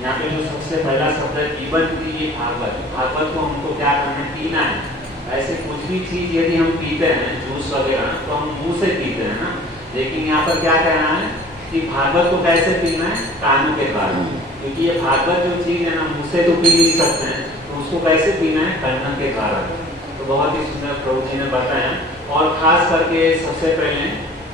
यहाँ पे जो सबसे पहला शब्द है केवल ये भागवत को हमको क्या करना है, पीना है। ऐसे कुछ भी चीज यदि हम पीते हैं, जूस वगैरह, तो हम मुंह से पीते हैं ना, लेकिन यहाँ पर क्या कहना है कि भागवत को कैसे पीना है, कानों के द्वारा। क्योंकि ये भागवत जो चीज है ना, मुंह से तो पी नहीं सकते हैं, तो उसको कैसे पीना है, कर्णों के द्वारा। तो बहुत ही सुंदर प्रभु जी ने बताया। और खास करके सबसे पहले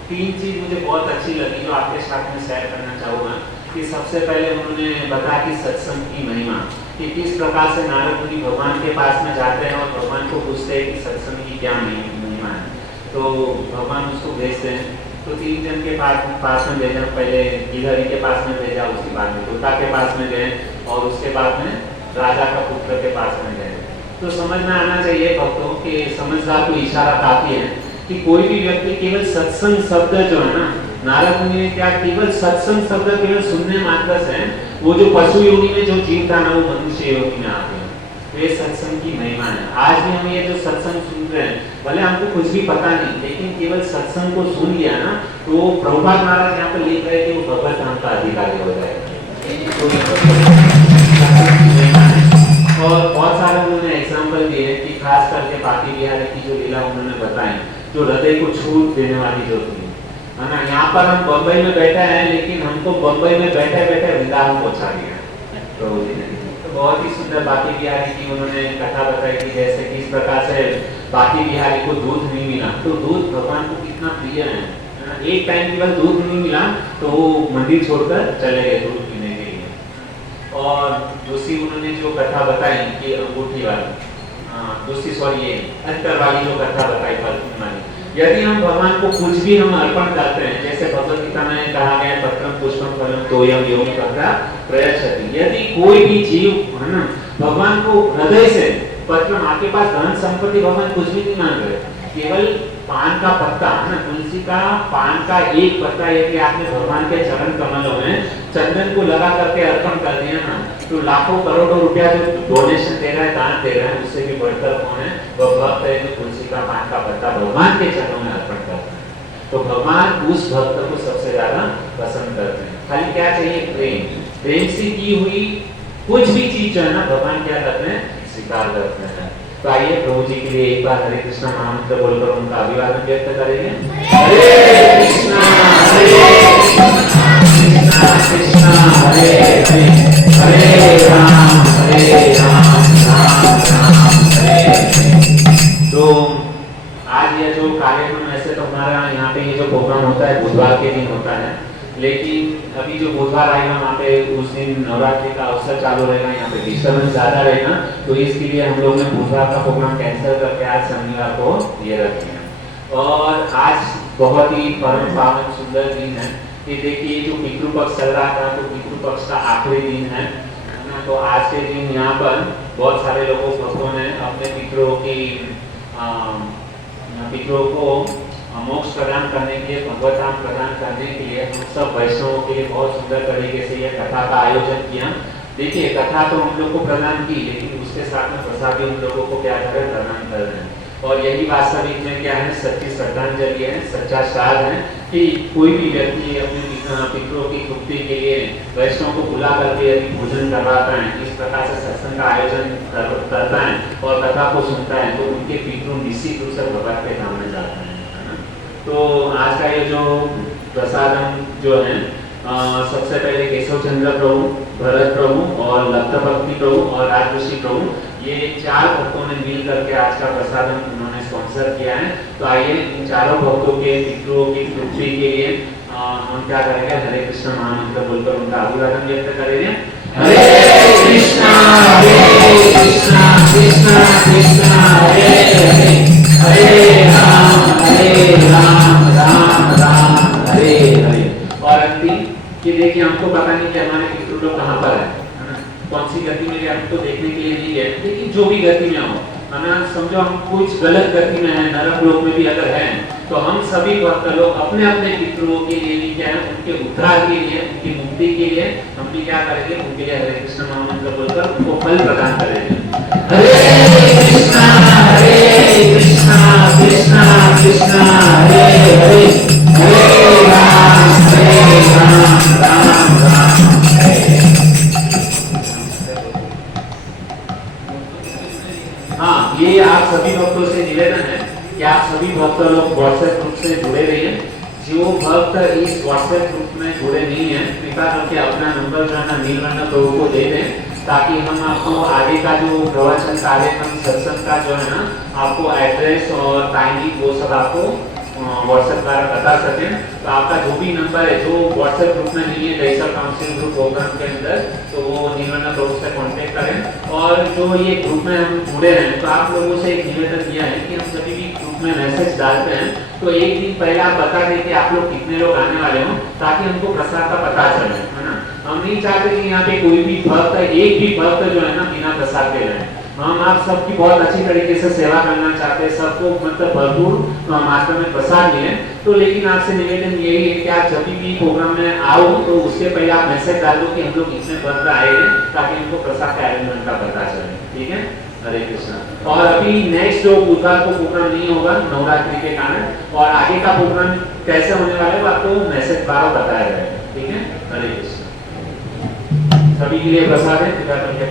3 चीज मुझे बहुत अच्छी लगी जो आपके साथ में शेयर करना चाहूँगा। कि सबसे पहले उन्होंने बताया कि सत्संग की महिमा, कि किस प्रकार से नारद मुनि भगवान के पास में जाते हैं और भगवान को पूछते हैं कि सत्संग की क्या महिमा है। तो भगवान उसको भेजते हैं। तो 3 जन के पास में भेजा, पहले गिरहरी के पास में भेजा, उसके बाद में तोता के पास में गए और उसके बाद में राजा का पुत्र के पास में गए। तो समझ में आना चाहिए भक्तों कि समझदार को इशारा काफी है कि कोई भी व्यक्ति केवल सत्संग शब्द जो है ना, नारद मुनि ने क्या केवल सत्संग शब्द केवल सुनने मात्र से वो जो पशु योनि में जो जीव था ना, वो मनुष्य योनि में आ गया। तो ये सत्संग की महिमा है। आज भी हम ये जो सत्संग सुन रहे हैं, भले हमको कुछ भी पता नहीं, लेकिन केवल सत्संग को सुन लिया ना, तो प्रभुपाद महाराज यहाँ पर लिख रहे कि वो भगवत नाम का अधिकारी हो जाएगा। और बहुत सारे उन्होंने एग्जाम्पल दिए कि खास करके बाकी बिहारी की जो लीला उन्होंने बताई, जो हृदय को छूट देने वाली जो थी, है ना। यहाँ पर हम बम्बई में बैठे हैं, लेकिन हमको बम्बई में बैठे बैठे वृंदावन पहुंचा दिया प्रभु जी ने। तो बहुत ही सुंदर बाकी बिहारी की उन्होंने कथा बताई कि जैसे किस प्रकार से बाकी बिहारी को दूध नहीं मिला, तो दूध भगवान को कितना प्रिय है ना। एक टाइम केवल दूध नहीं मिला तो वो मंदिर छोड़कर चले गए दूध पीने के लिए। और दूसरी उन्होंने जो कथा बताई कि अंगूठी वाली, दूसरी सॉरी ये अंतर वाली जो कथा बताई परफ्यूम वाली, यदि हम भगवान को कुछ भी हम अर्पण करते हैं, जैसे भगवत गीता में कहा गया पत्रम पुष्पम फलम तोयम योग करता प्रयच्छति। यदि कोई भी जीव है ना भगवान को हृदय से पत्रम, आपके पास धन संपत्ति भगवान कुछ भी नहीं मांग रहे, केवल पान का पत्ता है ना, तुलसी का पान का एक पत्ता यदि आपने भगवान के चरण कमलों में चंदन को लगा करके अर्पण कर दिया ना, तो लाखों करोड़ों रुपया जो डोनेशन दे रहा है, दान दे रहा है, उससे भी बढ़कर कौन है, वह भक्त है जो तुलसी का पान का पत्ता भगवान के चरणों में अर्पण करता है। तो भगवान उस भक्त को सबसे ज्यादा पसंद करते हैं। खाली क्या चाहिए, प्रेम। प्रेम से की हुई कुछ भी चीज जो है ना, भगवान क्या करते हैं, स्वीकार करते हैं। तो आइए प्रभु जी के लिए एक बार हरे कृष्णा महामंत्र बोलकर उनका अभिवादन व्यक्त करेंगे। हरे कृष्णा कृष्णा हरे हरे, हरे राम राम राम हरे हरे। तो आज ये जो कार्यक्रम, ऐसे तो हमारा यहाँ पे ये जो प्रोग्राम होता है बुधवार के दिन होता है, लेकिन अभी जो बुधवार आएगा वहाँ पे उस दिन नवरात्रि का अवसर चालू रहेगा, यहाँ पे डिस्टर्बेंस ज्यादा रहेगा, तो इसके लिए हम लोग ने बुधवार का प्रोग्राम कैंसिल करके आज शनिवार को ये रखे हैं। और आज बहुत ही परम पावन सुंदर दिन है कि देखिए जो पितृपक्ष चल रहा था, तो पितृपक्ष का आखिरी दिन है ना। तो आज के दिन यहाँ पर बहुत सारे लोगों भक्तों ने अपने पितरों की पितरों को मोक्ष प्रदान करने के लिए, भगवत धाम प्रदान करने के लिए हम सब वैष्णवों के लिए बहुत सुंदर तरीके से यह कथा का आयोजन किया। देखिए कथा तो हम लोग को प्रदान की, लेकिन उसके साथ में प्रसाद भी हम लोगों को क्या कर प्रदान कर रहे हैं। और यही वास्तविक में क्या है, सच्ची श्रद्धांजलि है, सच्चा श्राद्ध है कि कोई भी व्यक्ति अपने पितरों की तृप्ति के लिए वैष्णव को बुला करके यदि भोजन करवाता है, इस प्रकार से सत्संग का आयोजन करता है और कथा को सुनता है, तो उनके पितरों निश्चित रूप से भगवत के धाम में जाते हैं, है ना। तो आज का ये जो प्रसादम जो है, सबसे पहले केशव चंद्र प्रभु, भरत प्रभु और लब्ध भक्ति प्रभु और राजऋषि प्रभु, ये 4 भक्तों ने मिल करके आज का प्रसादम उन्होंने स्पॉन्सर किया है। तो आइए इन चारों भक्तों के पितरों की तृप्ति के लिए हम क्या करेंगे, हरे कृष्ण महामंत्र बोलकर उनका अभिवादन व्यक्त करेंगे। हरे कृष्णा कृष्णा कृष्णा हरे हरे, हरे राम राम राम हरे हरे। और अंतिम कि देखिए हमको पता नहीं कि हमारे पितृ लोग कहाँ पर है ना, कौन सी गति में हमको देखने के लिए नहीं है, लेकिन जो भी गति में हो, है ना, समझो हम कुछ गलत गति में है, नरक लोक में भी अगर है, तो हम सभी भक्त लोग अपने अपने पितरों के लिए भी क्या है, उनके उद्धार के लिए, उनकी मुक्ति के लिए हम भी क्या करेंगे, उनके लिए हरे कृष्ण महामंत्र बोलकर उनको फल प्रदान करेंगे। हरे कृष्णा कृष्णा कृष्णा हरे हरे, हरे राम राम राम हरे। हाँ, ये आप सभी भक्तों से निवेदन है कि आप सभी भक्त लोग व्हाट्सएप ग्रुप से जुड़े रहिए। जो भक्त इस व्हाट्सएप ग्रुप में जुड़े नहीं है, कृपया करके अपना नंबर जो है ना नीलवर्ण प्रभु को दे दें, ताकि हम आपको आगे का जो प्रवचन कार्यक्रम सत्संग का जो है ना, आपको एड्रेस और टाइमिंग वो सब आपको व्हाट्सएप द्वारा बता सकें। तो आपका जो भी नंबर है, जो व्हाट्सएप ग्रुप में नहीं है दहीसर काउंसिल ग्रुप प्रोग्राम के अंदर, तो वो नीलवर्ण प्रभु से कांटेक्ट करें। और जो ये ग्रुप में हम जुड़े हैं, तो आप लोगों से एक निवेदन किया है कि हम सभी भी ग्रुप में मैसेज डालते हैं, तो एक दिन पहले आप बता दें कि आप लोग कितने लोग आने वाले हो, ताकि हमको प्रसाद का पता चले, है ना। हम नहीं चाहते कि यहाँ पे कोई भी भक्त, एक भी भक्त जो है ना बिना प्रसाद के रहे। हम आप सबकी बहुत अच्छी तरीके से सेवा करना चाहते हैं, सबको मतलब भरपूर मात्रा में प्रसाद मिले। तो लेकिन आपसे निवेदन यही है कि आप जब भी प्रोग्राम में आओ, तो उसके पहले आप मैसेज डाल दो कि हम लोग इतने भक्त आए हैं, ताकि हमको प्रसाद के अरेंजमेंट का पता चले, ठीक है। हरे कृष्णा। और अभी नेक्स्ट जो बुधवार को प्रोग्राम नहीं होगा नवरात्रि के कारण, और आगे का प्रोग्राम कैसे होने वाला है वो आपको मैसेज द्वारा बताया जाएगा, ठीक है। हरे कृष्णा। सभी के लिए प्रसाद है, कृपया करके